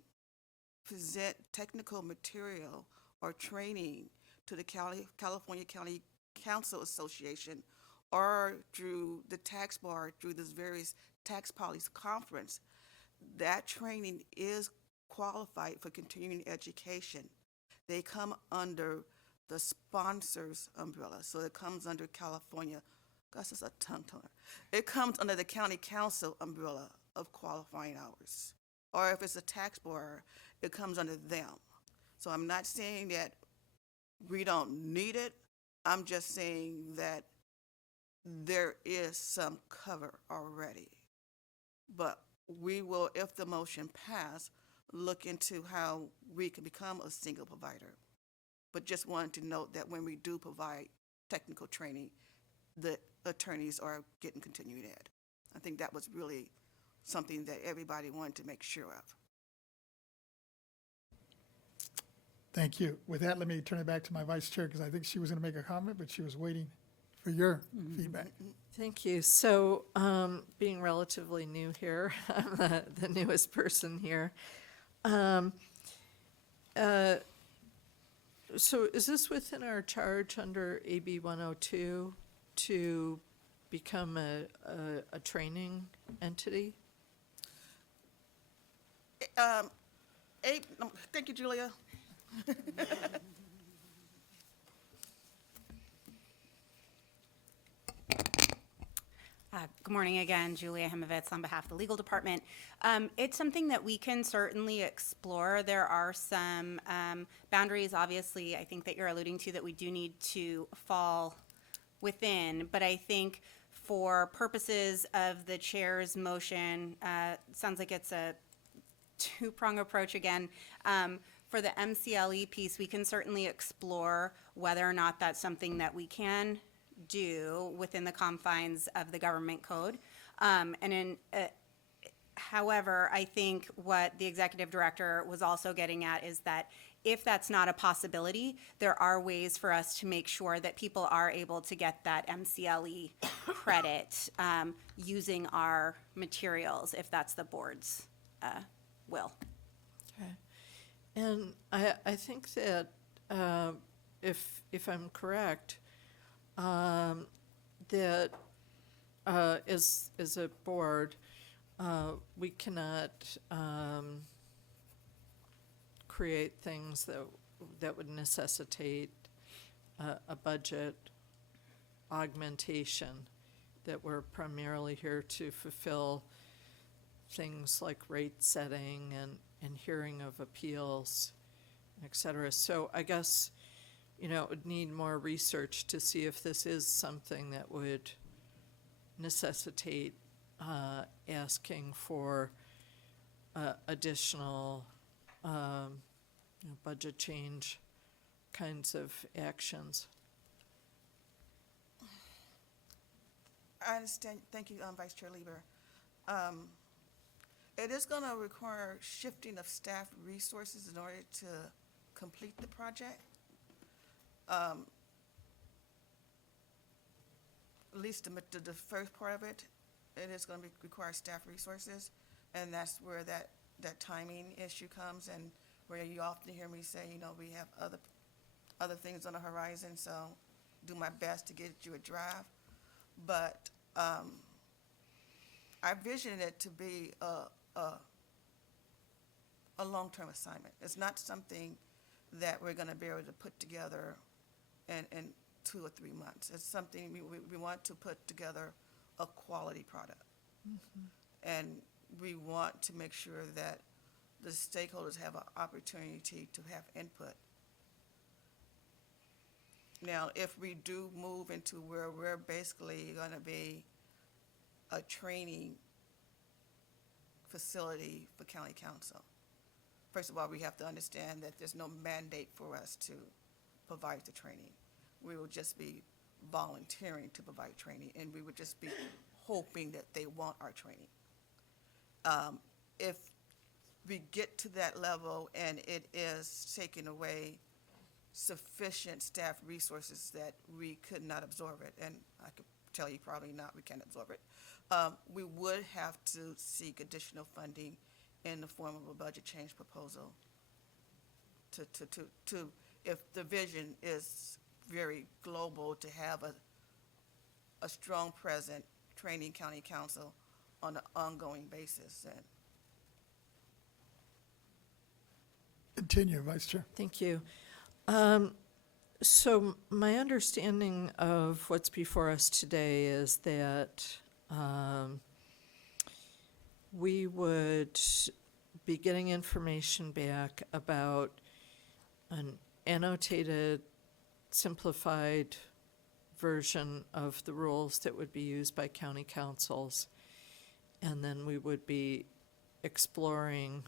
present technical material or training to the California County Council Association or through the tax bar, through this various tax policy conference, that training is qualified for continuing education. They come under the sponsors umbrella, so it comes under California, gosh, that's a tongue toner. It comes under the County Council umbrella of qualifying hours. or if it's a tax borrower, it comes under them. So I'm not saying that we don't need it. I'm just saying that there is some cover already. But we will, if the motion pass, look into how we can become a single provider. But just wanted to note that when we do provide technical training, the attorneys are getting continuing ed. I think that was really something that everybody wanted to make sure of. Thank you. With that, let me turn it back to my vice chair, because I think she was going to make a comment, but she was waiting for your feedback. Thank you. So, being relatively new here, I'm the newest person here. So is this within our charge under AB 102 to become a training entity? Thank you, Julia. Good morning again, Julia Himovitz on behalf of the legal department. It's something that we can certainly explore. There are some boundaries, obviously, I think that you're alluding to, that we do need to fall within. But I think for purposes of the chair's motion, sounds like it's a two-prong approach again. For the MCLE piece, we can certainly explore whether or not that's something that we can do within the confines of the government code. However, I think what the executive director was also getting at is that if that's not a possibility, there are ways for us to make sure that people are able to get that MCLE credit using our materials, if that's the board's will. Okay. And I think that if I'm correct, that as a board, we cannot create things that would necessitate a budget augmentation, that we're primarily here to fulfill things like rate setting and hearing of appeals, et cetera. So I guess, it would need more research to see if this is something that would necessitate asking for additional budget change kinds of actions. I understand. Thank you, Vice Chair Lieber. It is going to require shifting of staff resources in order to complete the project. At least the first part of it, it is going to require staff resources, and that's where that timing issue comes, and where you often hear me say, we have other things on the horizon, so do my best to get you a draft. But I vision it to be a long-term assignment. It's not something that we're going to be able to put together in 2 or 3 months. It's something we want to put together a quality product. Mm-hmm. And we want to make sure that the stakeholders have an opportunity to have input. Now, if we do move into where we're basically going to be a training facility for county council, first of all, we have to understand that there's no mandate for us to provide the training. We will just be volunteering to provide training, and we would just be hoping that they want our training. If we get to that level and it is taking away sufficient staff resources that we could not absorb it, and I could tell you probably not, we can't absorb it, we would have to seek additional funding in the form of a budget change proposal to if the vision is very global, to have a strong present training county council on an ongoing basis. And Continue, Vice Chair. Thank you. So my understanding of what's before us today is that we would be getting information back about an annotated, simplified version of the rules that would be used by county councils. And then we would be exploring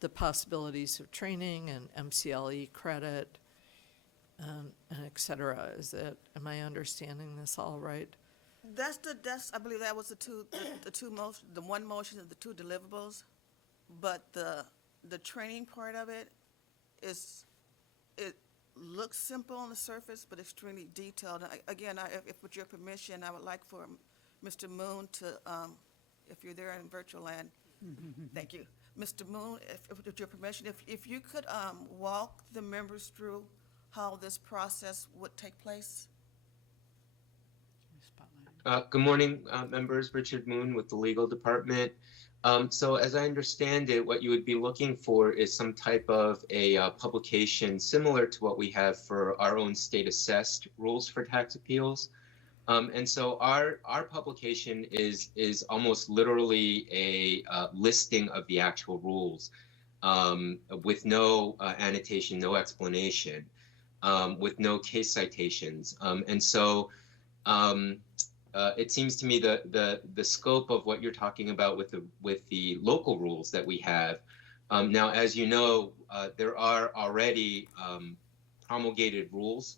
the possibilities of training and MCLE credit and et cetera. Am I understanding this all right? I believe that was the one motion of the two deliverables, but the training part of it looks simple on the surface, but extremely detailed. And again, if with your permission, I would like for Mr. Moon to, if you're there in virtual land, thank you. Mr. Moon, if with your permission, if you could walk the members through how this process would take place. Good morning, members. Richard Moon with the legal department. So as I understand it, what you would be looking for is some type of a publication similar to what we have for our own state assessed rules for tax appeals. And so our publication is almost literally a listing of the actual rules with no annotation, no explanation, with no case citations. And so it seems to me the scope of what you're talking about with the local rules that we have. Now, as you know, there are already promulgated rules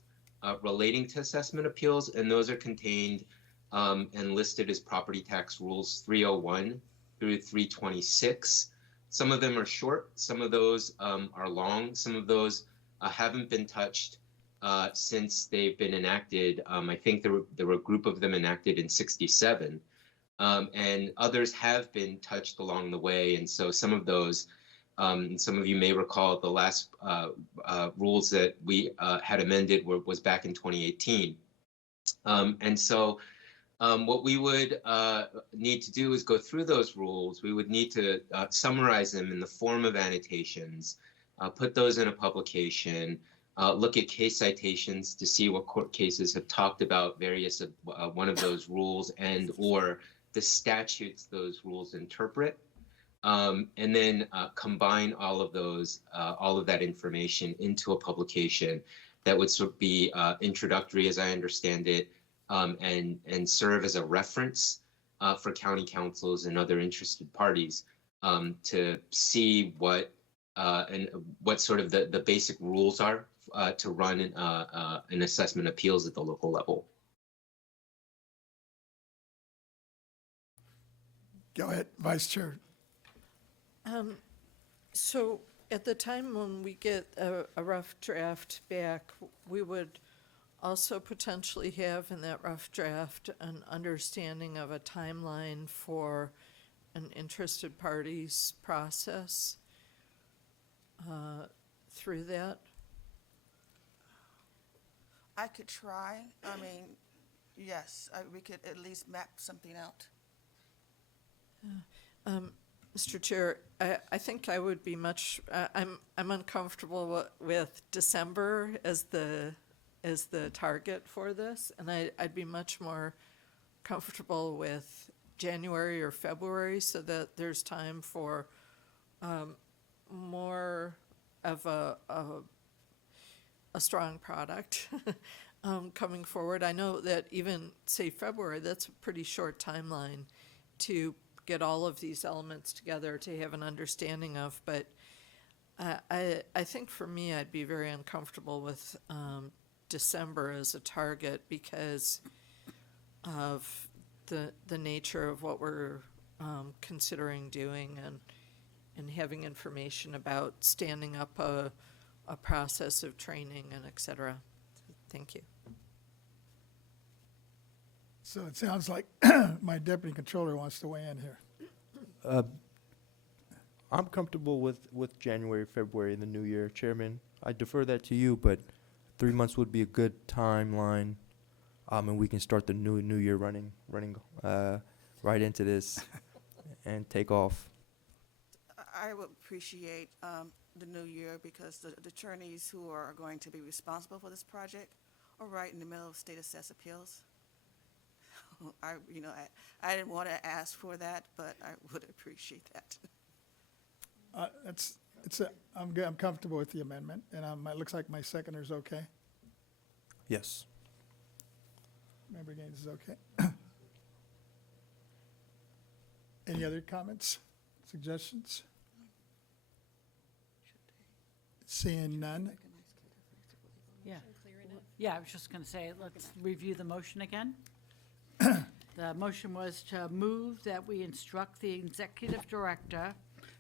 relating to assessment appeals, and those are contained and listed as property tax rules 301 through 326. Some of them are short, some of those are long, some of those haven't been touched since they've been enacted. I think there were a group of them enacted in '67, and others have been touched along the way. And so some of those, some of you may recall the last rules that we had amended was back in 2018. And so what we would need to do is go through those rules. We would need to summarize them in the form of annotations, put those in a publication, look at case citations to see what court cases have talked about various one of those rules and or the statutes those rules interpret, and then combine all of those, all of that information into a publication that would sort of be introductory, as I understand it, and serve as a reference for county councils and other interested parties to see what and what sort of the basic rules are to run an assessment appeals at the local level. Go ahead, Vice Chair. So at the time when we get a rough draft back, we would also potentially have in that rough draft an understanding of a timeline for an interested parties process through that. I could try. I mean, yes, we could at least map something out. Mr. Chair, I think I would be I'm uncomfortable with December as the target for this, and I'd be much more comfortable with January or February so that there's time for more of a strong product coming forward. I know that even, say, February, that's a pretty short timeline to get all of these elements together to have an understanding of, but I think for me, I'd be very uncomfortable with December as a target because of the nature of what we're considering doing and having information about standing up a process of training and et cetera. Thank you. So it sounds like my deputy controller wants to weigh in here. I'm comfortable with January, February, and the new year, Chairman. I defer that to you, but 3 months would be a good timeline, and we can start the new year running right into this and take off. I would appreciate the new year because the attorneys who are going to be responsible for this project are right in the middle of state assessed appeals. I didn't want to ask for that, but I would appreciate that. I'm good, I'm comfortable with the amendment, and it looks like my seconder's okay. Yes. Member Gaines is okay. Any other comments, suggestions? Seeing none, Yeah. Yeah, I was just going to say, let's review the motion again. The motion was to move that we instruct the executive director,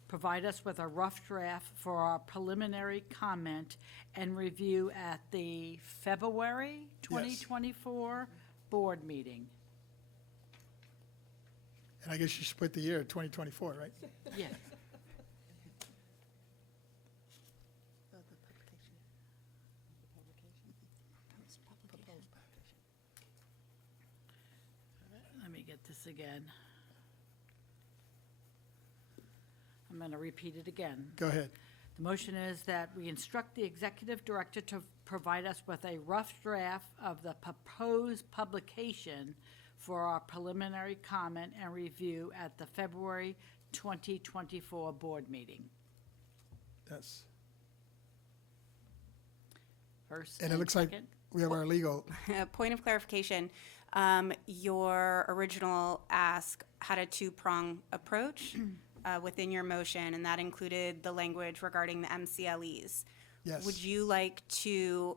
provide us with a rough draft for our preliminary comment and review at the February 2024 board meeting. and I guess you should put the year 2024, right? Yeah. Let me get this again. I'm going to repeat it again. Go ahead. The motion is that we instruct the executive director to provide us with a rough draft of the proposed publication for our preliminary comment and review at the February 2024 board meeting. Yes. First And it looks like second. we have our legal, Point of clarification, your original ask had a two-prong approach within your motion, and that included the language regarding the MCLEs. yes. Would you like to,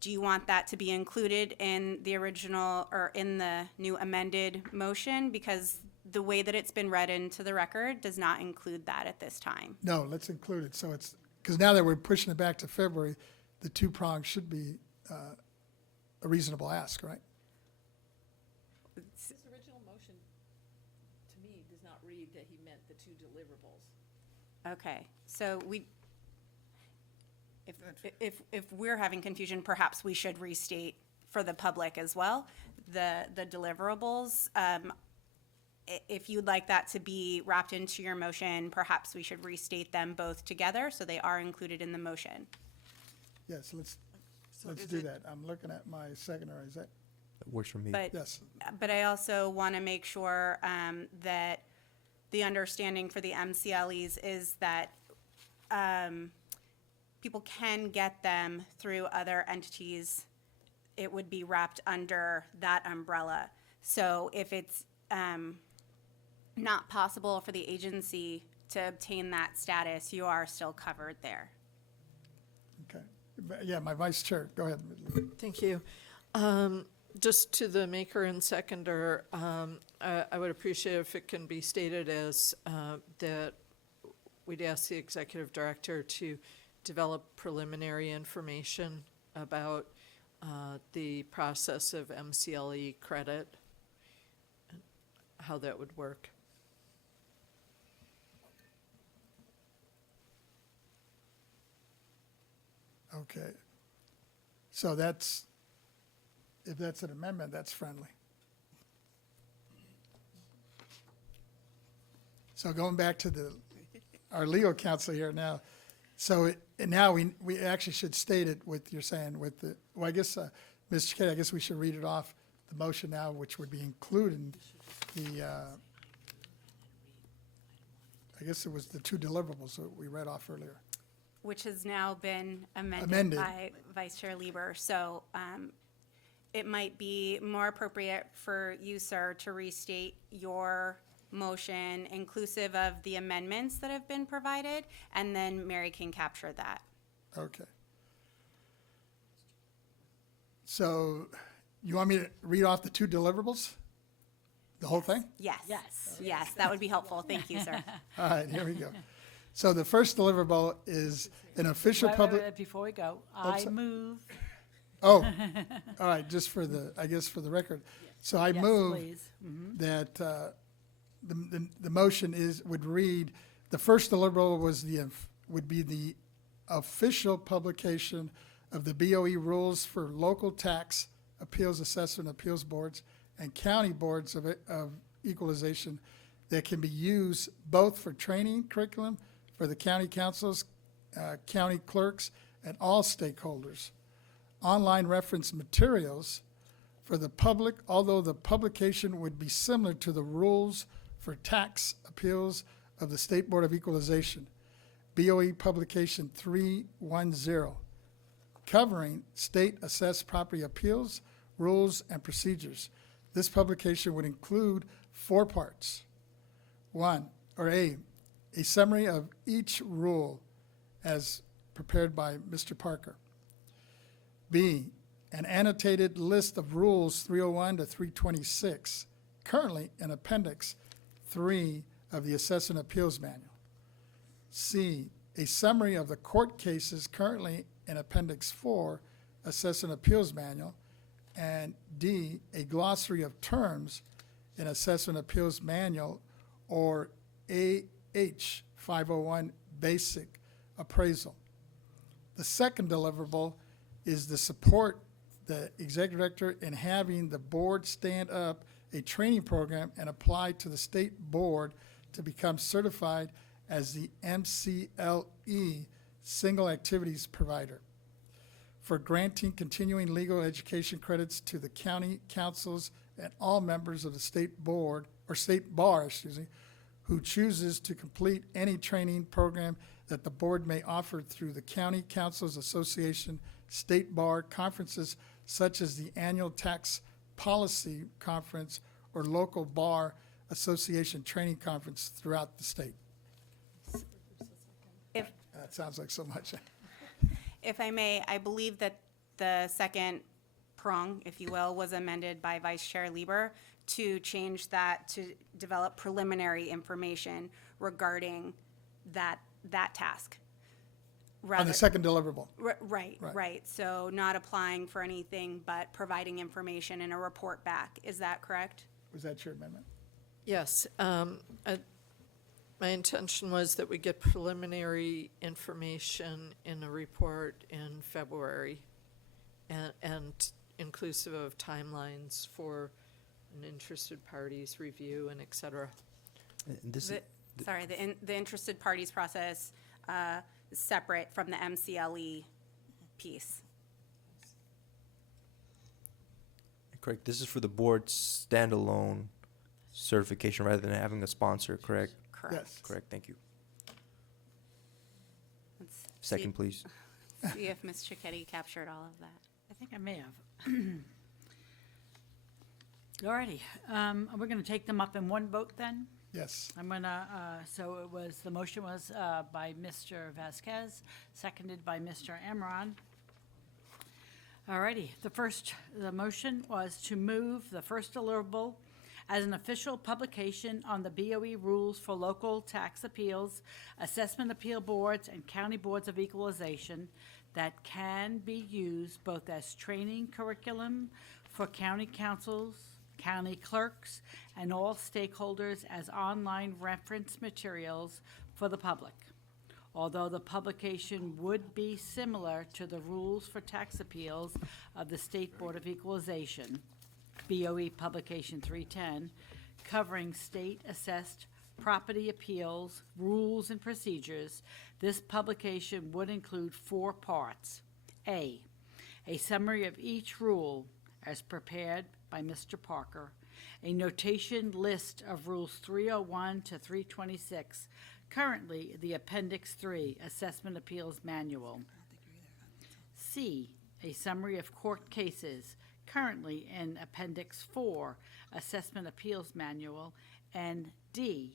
do you want that to be included in the original or in the new amended motion? Because the way that it's been read into the record does not include that at this time. No, let's include it, so it's, because now that we're pushing it back to February, the two prongs should be a reasonable ask, right? His original motion, to me, does not read that he meant the two deliverables. Okay, so if we're having confusion, perhaps we should restate for the public as well, the deliverables. If you'd like that to be wrapped into your motion, perhaps we should restate them both together so they are included in the motion. Yes, let's is do it- that. I'm looking at my seconder, is that, That works for me. yes, But I also want to make sure that the understanding for the MCLEs is that people can get them through other entities. It would be wrapped under that umbrella. So if it's not possible for the agency to obtain that status, you are still covered there. okay. But, yeah, my vice chair, go ahead. Thank you. Just to the maker and seconder, I would appreciate if it can be stated as that we'd ask the executive director to develop preliminary information about the process of MCLE credit, and how that would work. Okay. So that's, if that's an amendment, that's friendly. So going back to our legal counsel here now, so now we actually should state it with, you're saying with the, well, I guess, Mr. Kay, I guess we should read it off, the motion now, which would be including the, I guess it was the two deliverables that we read off earlier. Which has now been amended Amended. by Vice Chair Lieber. So it might be more appropriate for you, sir, to restate your motion inclusive of the amendments that have been provided, and then Mary can capture that. Okay. So you want me to read off the two deliverables? The whole thing? Yes. Yes. Yes, that would be helpful. Thank you, sir. All right, here we go. So the first deliverable is an official Wait, public, before we go, I so- move. oh, all right, just for the, I guess for the record. So I Yes, move please. that the motion would read, the first deliverable would be the official publication of the BoE rules for local tax appeals, assessment, appeals boards, and county boards of equalization that can be used both for training curriculum for the county councils, county clerks, and all stakeholders. Online reference materials for the public, although the publication would be similar to the rules for tax appeals of the State Board of Equalization, BoE Publication 310, covering state assessed property appeals, rules, and procedures. This publication would include 4 parts. A summary of each rule as prepared by Mr. Parker. B, an annotated list of rules 301 to 326, currently in Appendix 3 of the Assessment Appeals Manual. C, a summary of the court cases currently in Appendix 4, Assessment Appeals Manual. And D, a glossary of terms in Assessment Appeals Manual, or AH 501 Basic Appraisal. The second deliverable is to support the executive director in having the board stand up a training program and apply to the state board to become certified as the MCLE Single Activities Provider for granting continuing legal education credits to the county councils and all members of the state board, or state bar, who chooses to complete any training program that the board may offer through the County Councils Association, state bar conferences such as the annual tax policy conference or local bar association training conference throughout the state. If, That sounds like so much. if I may, I believe that the second prong, if you will, was amended by Vice Chair Lieber to change that to develop preliminary information regarding that task. On the second deliverable. Right. So not applying for anything, but providing information and a report back. Is that correct? Was that your amendment? Yes. My intention was that we get preliminary information in a report in February and inclusive of timelines for an interested parties review and et cetera. The interested parties process separate from the MCLE piece. Correct. This is for the board's standalone certification rather than having a sponsor, correct? Correct. Yes. Correct, thank you. Let's Second, please. see if Ms. Cicchetti captured all of that. I think I may have. Alrighty, we're gonna take them up in one vote then? Yes. I'm gonna, so it was, the motion was by Mr. Vasquez, seconded by Mr. Amron. Alrighty, the motion was to move the first deliverable as an official publication on the BoE rules for local tax appeals, assessment appeal boards, and county boards of equalization that can be used both as training curriculum for county councils, county clerks, and all stakeholders as online reference materials for the public. Although the publication would be similar to the rules for tax appeals of the State Board of Equalization, BoE Publication 310, covering state-assessed property appeals, rules, and procedures, this publication would include 4 parts. A summary of each rule as prepared by Mr. Parker, a notation list of rules 301 to 326, currently the Appendix 3 Assessment Appeals Manual. C, a summary of court cases, currently in Appendix 4 Assessment Appeals Manual. And D,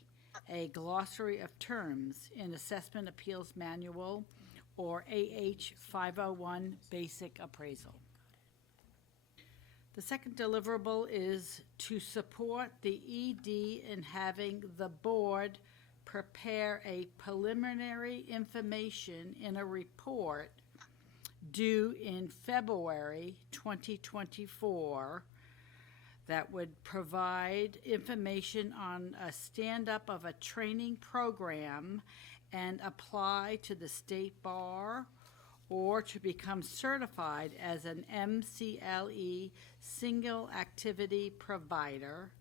a glossary of terms in Assessment Appeals Manual, or AH 501 Basic Appraisal. The second deliverable is to support the ED in having the board prepare a preliminary information in a report due in February 2024 that would provide information on a stand-up of a training program and apply to the state bar or to become certified as an MCLE single activity provider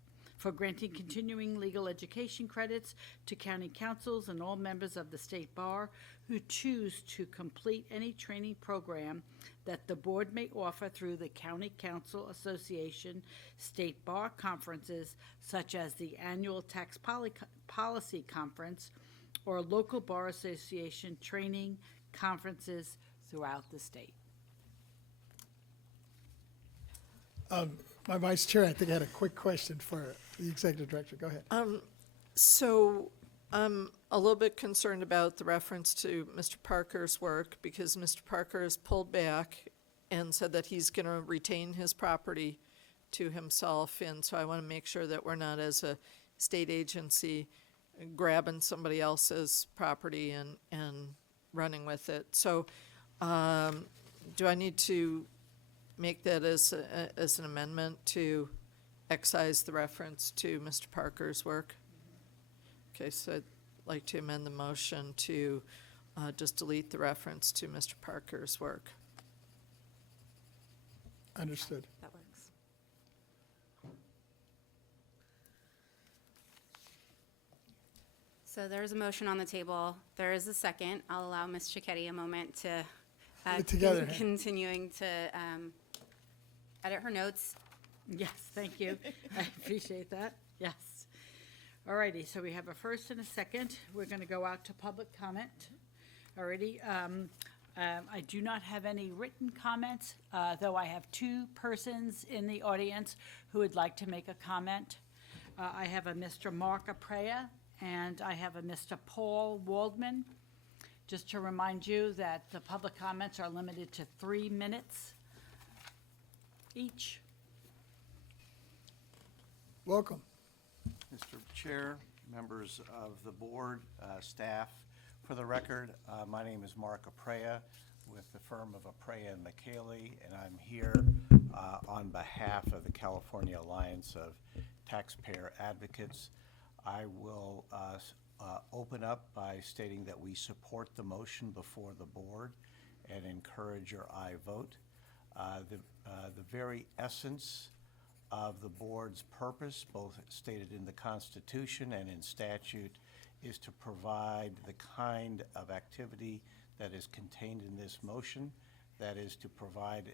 for granting continuing legal education credits to county councils and all members of the state bar who choose to complete any training program that the board may offer through the County Council Association state bar conferences, such as the annual tax policy conference or local bar association training conferences throughout the state. My vice chair, I think, had a quick question for the executive director. Go ahead. So I'm a little bit concerned about the reference to Mr. Parker's work because Mr. Parker has pulled back and said that he's going to retain his property to himself. And so I want to make sure that we're not, as a state agency, grabbing somebody else's property and running with it. So do I need to make that as an amendment to excise the reference to Mr. Parker's work? Okay, so I'd like to amend the motion to just delete the reference to Mr. Parker's work. Understood. That works. So there's a motion on the table. There is a second. I'll allow Ms. Cicchetti a moment to Get it together. continuing to edit her notes. Yes, thank you. I appreciate that. Yes. All righty, so we have a first and a second. We're going to go out to public comment. Alrighty. I do not have any written comments, though I have two persons in the audience who would like to make a comment. I have a Mr. Mark Aprea and I have a Mr. Paul Waldman. Just to remind you that the public comments are limited to 3 minutes each. Welcome. Mr. Chair, members of the board, staff, for the record, my name is Mark Aprea with the firm of Aprea and McKaylee, and I'm here on behalf of the California Alliance of Taxpayer Advocates. I will open up by stating that we support the motion before the board and encourage your aye vote. The very essence of the board's purpose, both stated in the Constitution and in statute, is to provide the kind of activity that is contained in this motion, that is to provide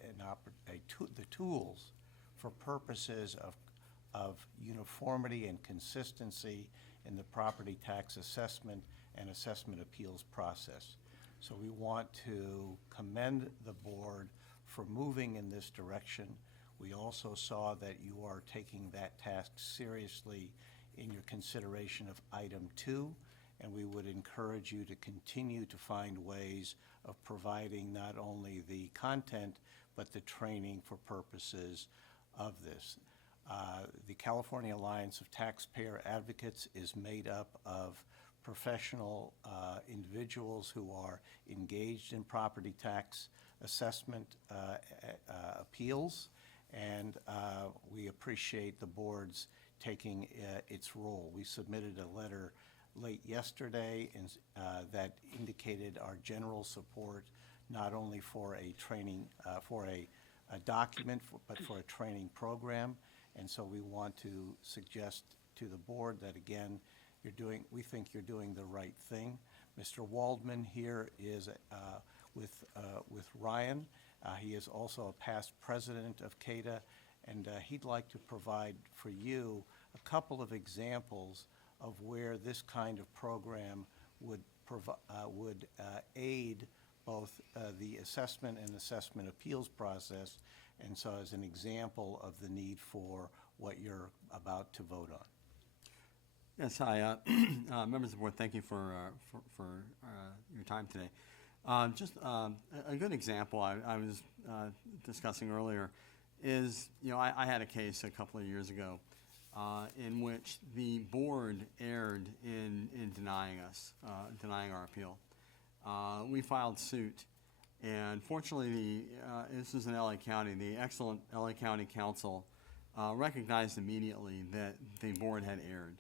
the tools for purposes of uniformity and consistency in the property tax assessment and assessment appeals process. So we want to commend the board for moving in this direction. We also saw that you are taking that task seriously in your consideration of item 2, and we would encourage you to continue to find ways of providing not only the content, but the training for purposes of this. The California Alliance of Taxpayer Advocates is made up of professional individuals who are engaged in property tax assessment appeals, and we appreciate the board's taking its role. We submitted a letter late yesterday that indicated our general support not only for a training, for a document, but for a training program. And so we want to suggest to the board that, again, we think you're doing the right thing. Mr. Waldman here is with Ryan. He is also a past president of CADA, and he'd like to provide for you a couple of examples of where this kind of program would aid both the assessment and assessment appeals process, and so as an example of the need for what you're about to vote on. Yes, hi, members of the board. Thank you for your time today. Just a good example I was discussing earlier is, I had a case a couple of years ago in which the board erred in denying our appeal. We filed suit, and fortunately, this was in LA County. The excellent LA County Council recognized immediately that the board had erred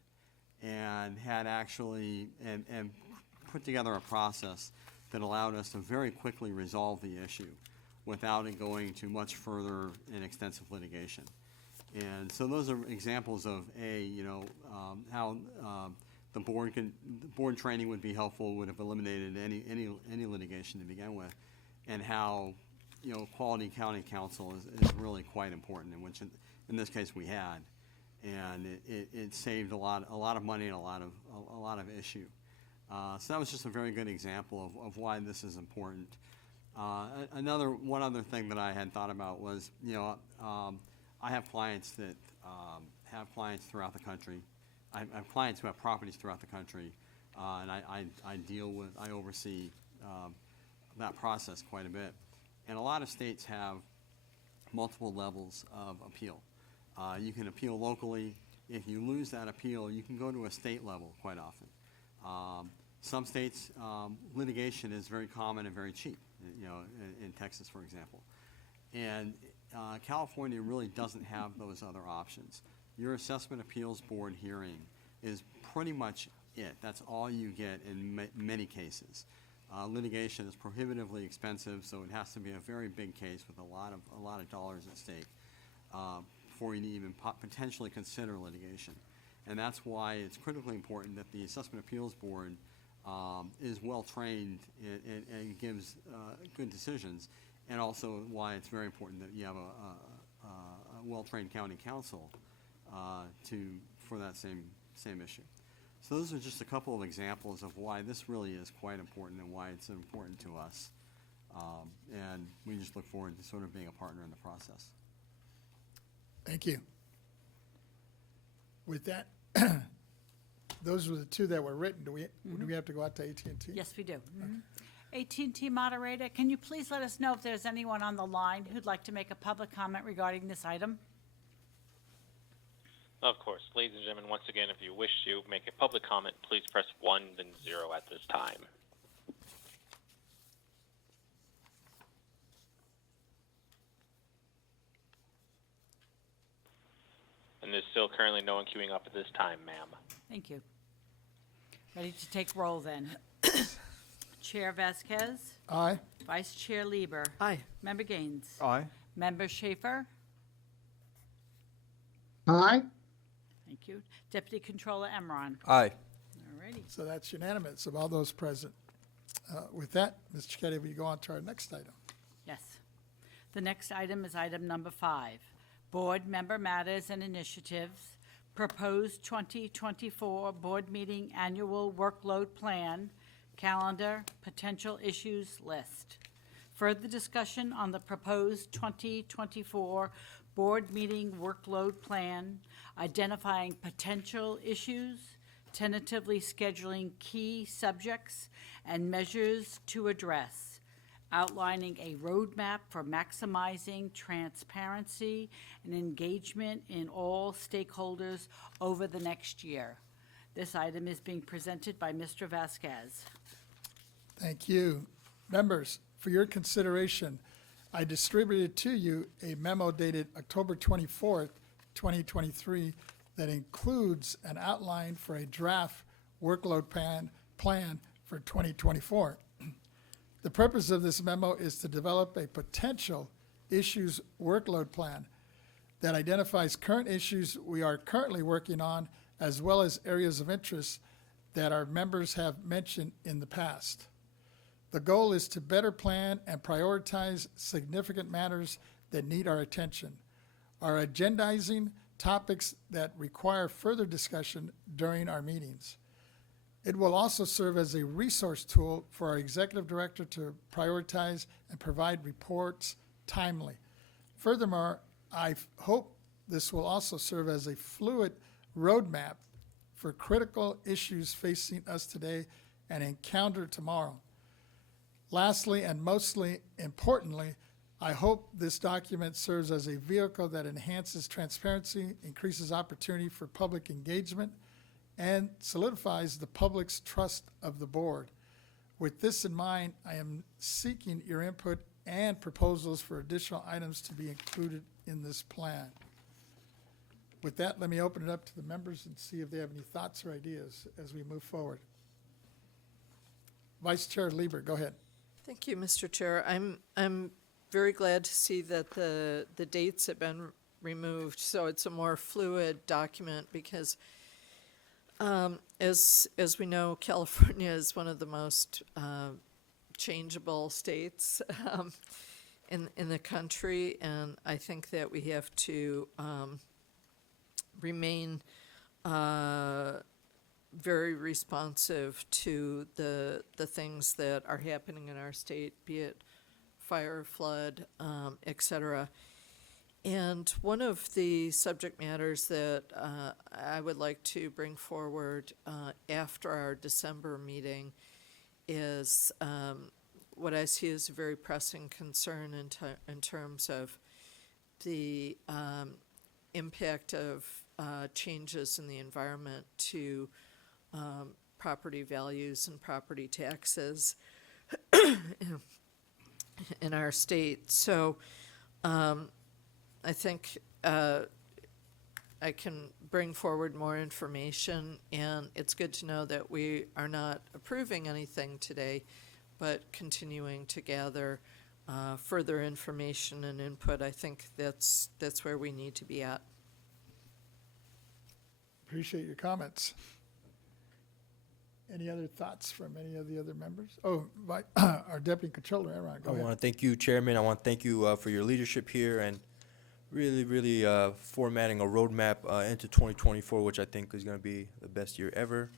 and had actually and put together a process that allowed us to very quickly resolve the issue without it going to much further and extensive litigation. And so those are examples of how the board training would be helpful, would have eliminated any litigation to begin with, and how quality county counsel is really quite important, in which in this case we had, and it saved a lot of money and a lot of issue. So that was just a very good example of why this is important. One other thing that I had thought about was, I have clients that have clients throughout the country. I have clients who have properties throughout the country, and I oversee that process quite a bit. And a lot of states have multiple levels of appeal. You can appeal locally. If you lose that appeal, you can go to a state level quite often. Some states, litigation is very common and very cheap, in Texas, for example. And California really doesn't have those other options. Your assessment appeals board hearing is pretty much it. That's all you get in many cases. Litigation is prohibitively expensive, so it has to be a very big case with a lot of dollars at stake before you even potentially consider litigation. And that's why it's critically important that the assessment appeals board is well trained and gives good decisions, and also why it's very important that you have a well-trained county counsel for that same issue. So those are just a couple of examples of why this really is quite important and why it's important to us. And we just look forward to sort of being a partner in the process. Thank you. With that, those were the two that were written. Do we have to go out to AT&T? Yes, we do. AT&T moderator, can you please let us know if there's anyone on the line who'd like to make a public comment regarding this item? Of course. Ladies and gentlemen, once again, if you wish to make a public comment, please press 1, then 0 at this time. And there's still currently no one queuing up at this time, ma'am. Thank you. Ready to take roll then. Chair Vasquez? Aye. Vice Chair Lieber? Aye. Member Gaines? Aye. Member Schaefer? Aye. Thank you. Deputy Controller Emron? Aye. All righty. So that's unanimous of all those present. With that, Ms. Chiquetti, will you go on to our next item? Yes. The next item is item number 5. Board Member Matters and Initiatives. Proposed 2024 Board Meeting Annual Workload Plan, Calendar, Potential Issues List. Further discussion on the proposed 2024 Board Meeting Workload Plan, identifying potential issues, tentatively scheduling key subjects and measures to address, outlining a roadmap for maximizing transparency and engagement in all stakeholders over the next year. This item is being presented by Mr. Vasquez. Thank you. Members, for your consideration, I distributed to you a memo dated October 24th, 2023, that includes an outline for a draft workload plan for 2024. The purpose of this memo is to develop a potential issues workload plan that identifies current issues we are currently working on, as well as areas of interest that our members have mentioned in the past. The goal is to better plan and prioritize significant matters that need our attention. Our agendizing topics that require further discussion during our meetings. It will also serve as a resource tool for our executive director to prioritize and provide reports timely. Furthermore, I hope this will also serve as a fluid roadmap for critical issues facing us today and encounter tomorrow. Lastly, and mostly importantly, I hope this document serves as a vehicle that enhances transparency, increases opportunity for public engagement, and solidifies the public's trust of the board. With this in mind, I am seeking your input and proposals for additional items to be included in this plan. With that, let me open it up to the members and see if they have any thoughts or ideas as we move forward. Vice Chair Lieber, go ahead. Thank you, Mr. Chair. I'm very glad to see that the dates have been removed, so it's a more fluid document because as we know, California is one of the most changeable states in the country, and I think that we have to remain very responsive to the things that are happening in our state, be it fire, flood, et cetera. And one of the subject matters that I would like to bring forward after our December meeting is what I see as a very pressing concern in terms of the impact of changes in the environment to property values and property taxes in our state. So I think I can bring forward more information, and it's good to know that we are not approving anything today, but continuing to gather further information and input. I think that's where we need to be at. Appreciate your comments. Any other thoughts from any of the other members? Oh, our Deputy Controller, Aaron, go I ahead. want to thank you, Chairman. I want to thank you for your leadership here and really formatting a roadmap into 2024, which I think is going to be the best year ever.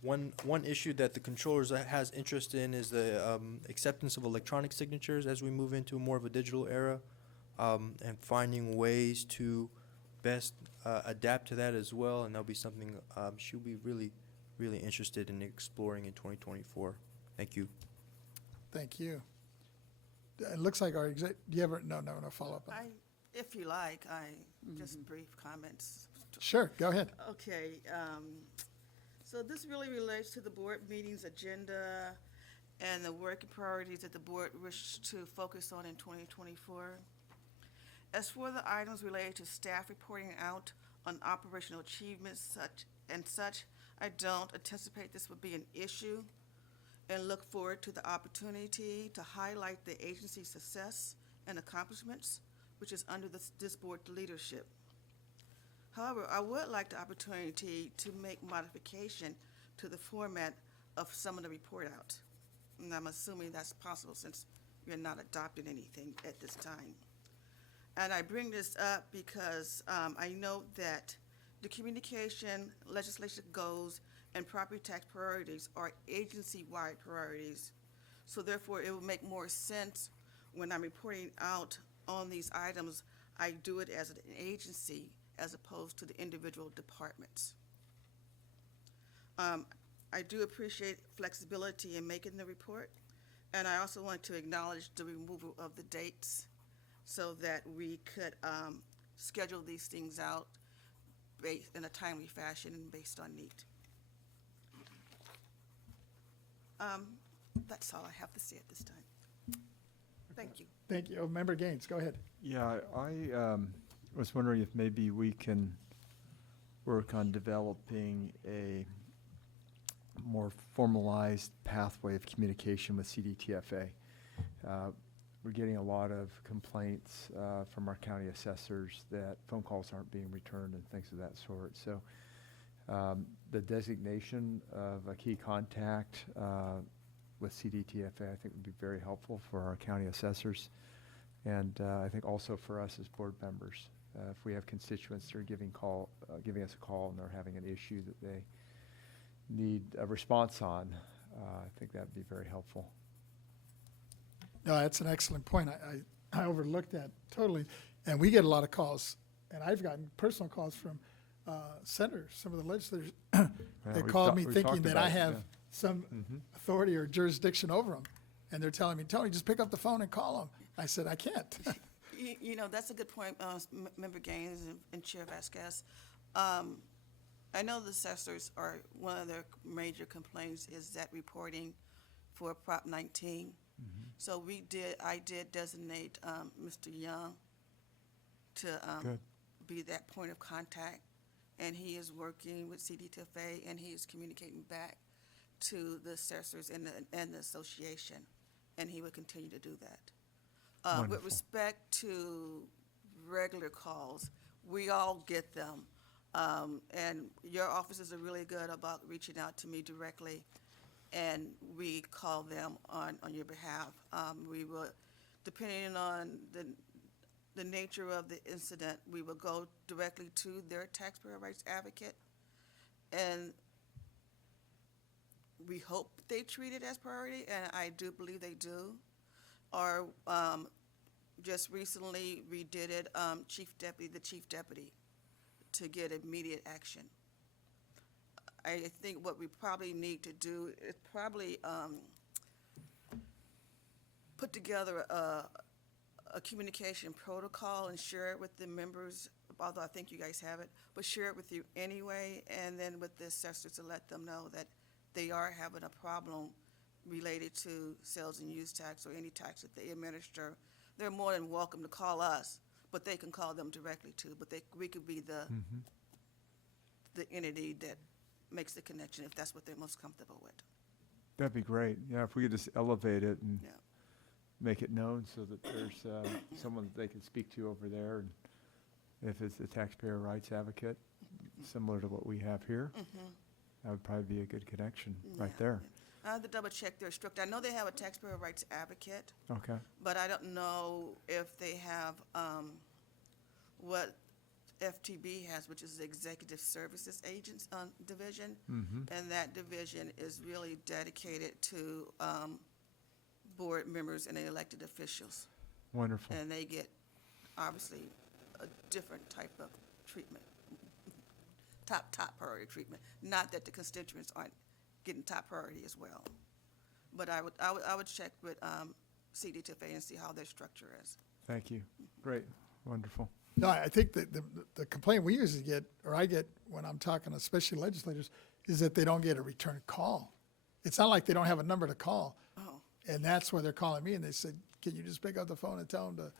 One issue that the controllers has interest in is the acceptance of electronic signatures as we move into more of a digital era, and finding ways to best adapt to that as well. And that'll be something she'll be really interested in exploring in 2024. Thank you. Thank you. It looks like our do you ever, no, follow-up on that. If you like, just brief comments. Sure, go ahead. Okay, so this really relates to the board meeting's agenda and the work priorities that the board wishes to focus on in 2024. As for the items related to staff reporting out on operational achievements such, I don't anticipate this would be an issue and look forward to the opportunity to highlight the agency's success and accomplishments, which is under this board's leadership. However, I would like the opportunity to make modification to the format of some of the report out. And I'm assuming that's possible since you're not adopting anything at this time. And I bring this up because I know that the communication, legislation goals, and property tax priorities are agency-wide priorities. So therefore, it would make more sense when I'm reporting out on these items, I do it as an agency as opposed to the individual departments. I do appreciate flexibility in making the report, and I also want to acknowledge the removal of the dates so that we could schedule these things out in a timely fashion and based on need. That's all I have to say at this time. Thank you. Thank you. Oh, Member Gaines, go ahead. Yeah, I was wondering if maybe we can work on developing a more formalized pathway of communication with CDTFA. We're getting a lot of complaints from our county assessors that phone calls aren't being returned and things of that sort. So the designation of a key contact with CDTFA I think would be very helpful for our county assessors, and I think also for us as board members. If we have constituents that are giving us a call and they're having an issue that they need a response on, I think that would be very helpful. No, that's an excellent point. I overlooked that totally. And we get a lot of calls, and I've gotten personal calls from senators, some of the legislators. They called me thinking that I have some authority or jurisdiction over them. And they're telling me, Tony, just pick up the phone and call them. I said, I can't. You know, that's a good point, Member Gaines and Chair Vasquez. I know the assessors are, one of their major complaints is that reporting for Prop 19. So I did designate Mr. Young to be that point of contact, and he is working with CDTFA, and he is communicating back to the assessors and the association, and he will continue to do that. With respect to regular calls. We all get them. And your offices are really good about reaching out to me directly, and we call them on your behalf. We will, depending on the nature of the incident, we will go directly to their taxpayer rights advocate, and we hope they treat it as priority, and I do believe they do. Or just recently redid it, the chief deputy, to get immediate action. I think what we probably need to do is probably put together a communication protocol and share it with the members, although I think you guys have it, but share it with you anyway, and then with the assessors to let them know that they are having a problem related to sales and use tax or any tax that they administer. They're more than welcome to call us, but they can call them directly too. But we could be the entity that makes the connection if that's what they're most comfortable with. That'd be great. Yeah, if we could just elevate it and Yeah. make it known so that there's someone that they can speak to over there. And if it's the taxpayer rights advocate, similar to what we have here, that would probably be a good connection right Yeah. there. I have to double check their structure. I know they have a taxpayer rights advocate, Okay. but I don't know if they have what FTB has, which is the Executive Services Agents Division. And that division is really dedicated to board members and elected officials. Wonderful. And they get, obviously, a different type of treatment, top priority treatment. Not that the constituents aren't getting top priority as well. But I would check with CDTFA and see how their structure is. Thank you. Great. Wonderful. No, I think that the complaint we usually get, or I get when I'm talking to especially legislators, is that they don't get a return call. It's not like they don't have a number to call. Oh. And that's why they're calling me, and they said, can you just pick up the phone and tell them to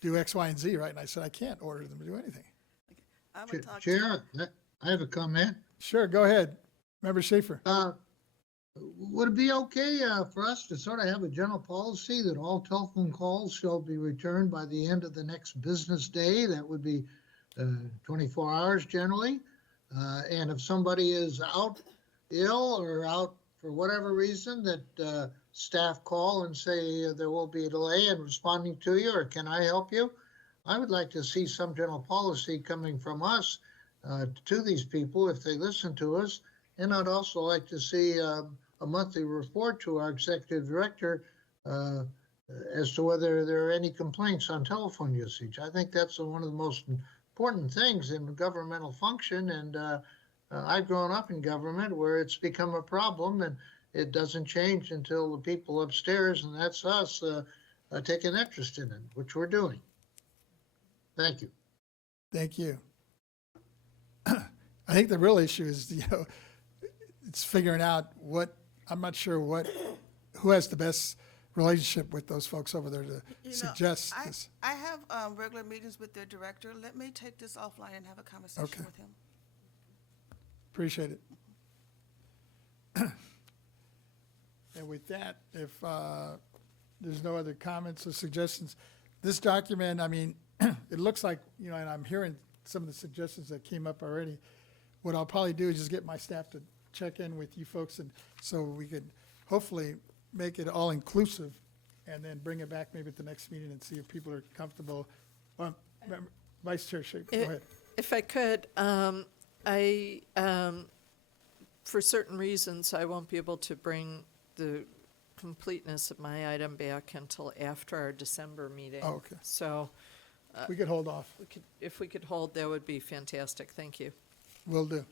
do X, Y, and Z, right? And I said, I can't order them to do anything. I would talk to Chair, I have a comment. Sure, go ahead. Member Schaefer. Would it be okay for us to sort of have a general policy that all telephone calls shall be returned by the end of the next business day? That would be 24 hours generally. And if somebody is out ill or out for whatever reason, that staff call and say there will be a delay in responding to you, or can I help you? I would like to see some general policy coming from us to these people if they listen to us. And I'd also like to see a monthly report to our executive director as to whether there are any complaints on telephone usage. I think that's one of the most important things in governmental function. And I've grown up in government where it's become a problem, and it doesn't change until the people upstairs, and that's us, take an interest in it, which we're doing. Thank you. Thank you. I think the real issue is, it's figuring out I'm not sure who has the best relationship with those folks over there to suggest this. I have regular meetings with their director. Let me take this offline and have a conversation Okay. with him. Appreciate it. And with that, if there's no other comments or suggestions, this document, I mean, it looks like, and I'm hearing some of the suggestions that came up already. What I'll probably do is just get my staff to check in with you folks, and so we could hopefully make it all inclusive and then bring it back maybe at the next meeting and see if people are comfortable. Vice Chair Schaefer, go ahead. If I could, for certain reasons, I won't be able to bring the completeness of my item back until after our December meeting. Oh, okay. So We could hold off. if we could hold, that would be fantastic. Thank you. Will do.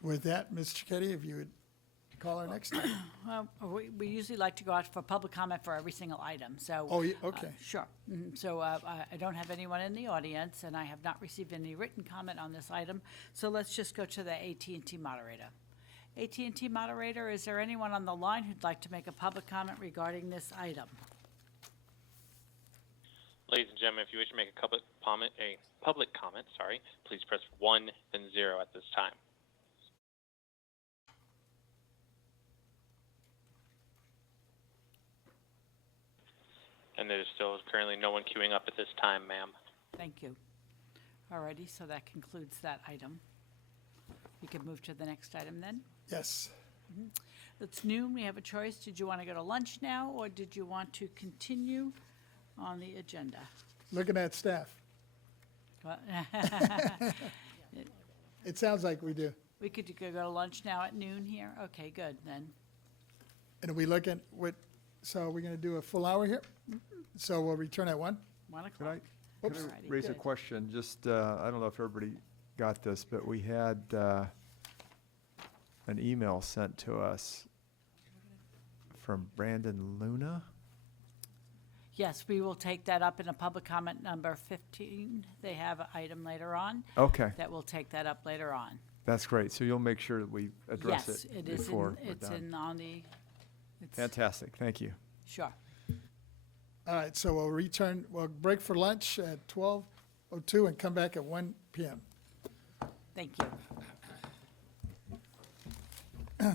With that, Ms. Cicchetti, if you would call our next item. We usually like to go out for public comment for every single item, so. Oh, yeah, okay. Sure. So I don't have anyone in the audience, and I have not received any written comment on this item, so let's just go to the AT&T moderator. AT&T moderator, is there anyone on the line who'd like to make a public comment regarding this item? Ladies and gentlemen, if you wish to make a public comment, please press 1 then 0 at this time. And there's still currently no one queuing up at this time, ma'am. Thank you. Alrighty, so that concludes that item. We can move to the next item then. Yes. It's noon, we have a choice. Did you want to go to lunch now, or did you want to continue on the agenda? Looking at staff. Well, It sounds like we do. We could go to lunch now at noon here? Okay, good, then. And are we looking, so are we going to do a full hour here? So we'll return at 1? 1 Could o'clock. I Oops. Alrighty, raise a good. question? Just, I don't know if everybody got this, but we had an email sent to us from Brandon Luna. Yes, we will take that up in a public comment number 15. They have an item later on. Okay, That will take that up later on. that's great. So you'll make sure that we address Yes, it it is before in, we're it's done. in on the, it's, Fantastic, thank you. sure. All right, so we'll break for lunch at 12:02 and come back at 1 PM. Thank you.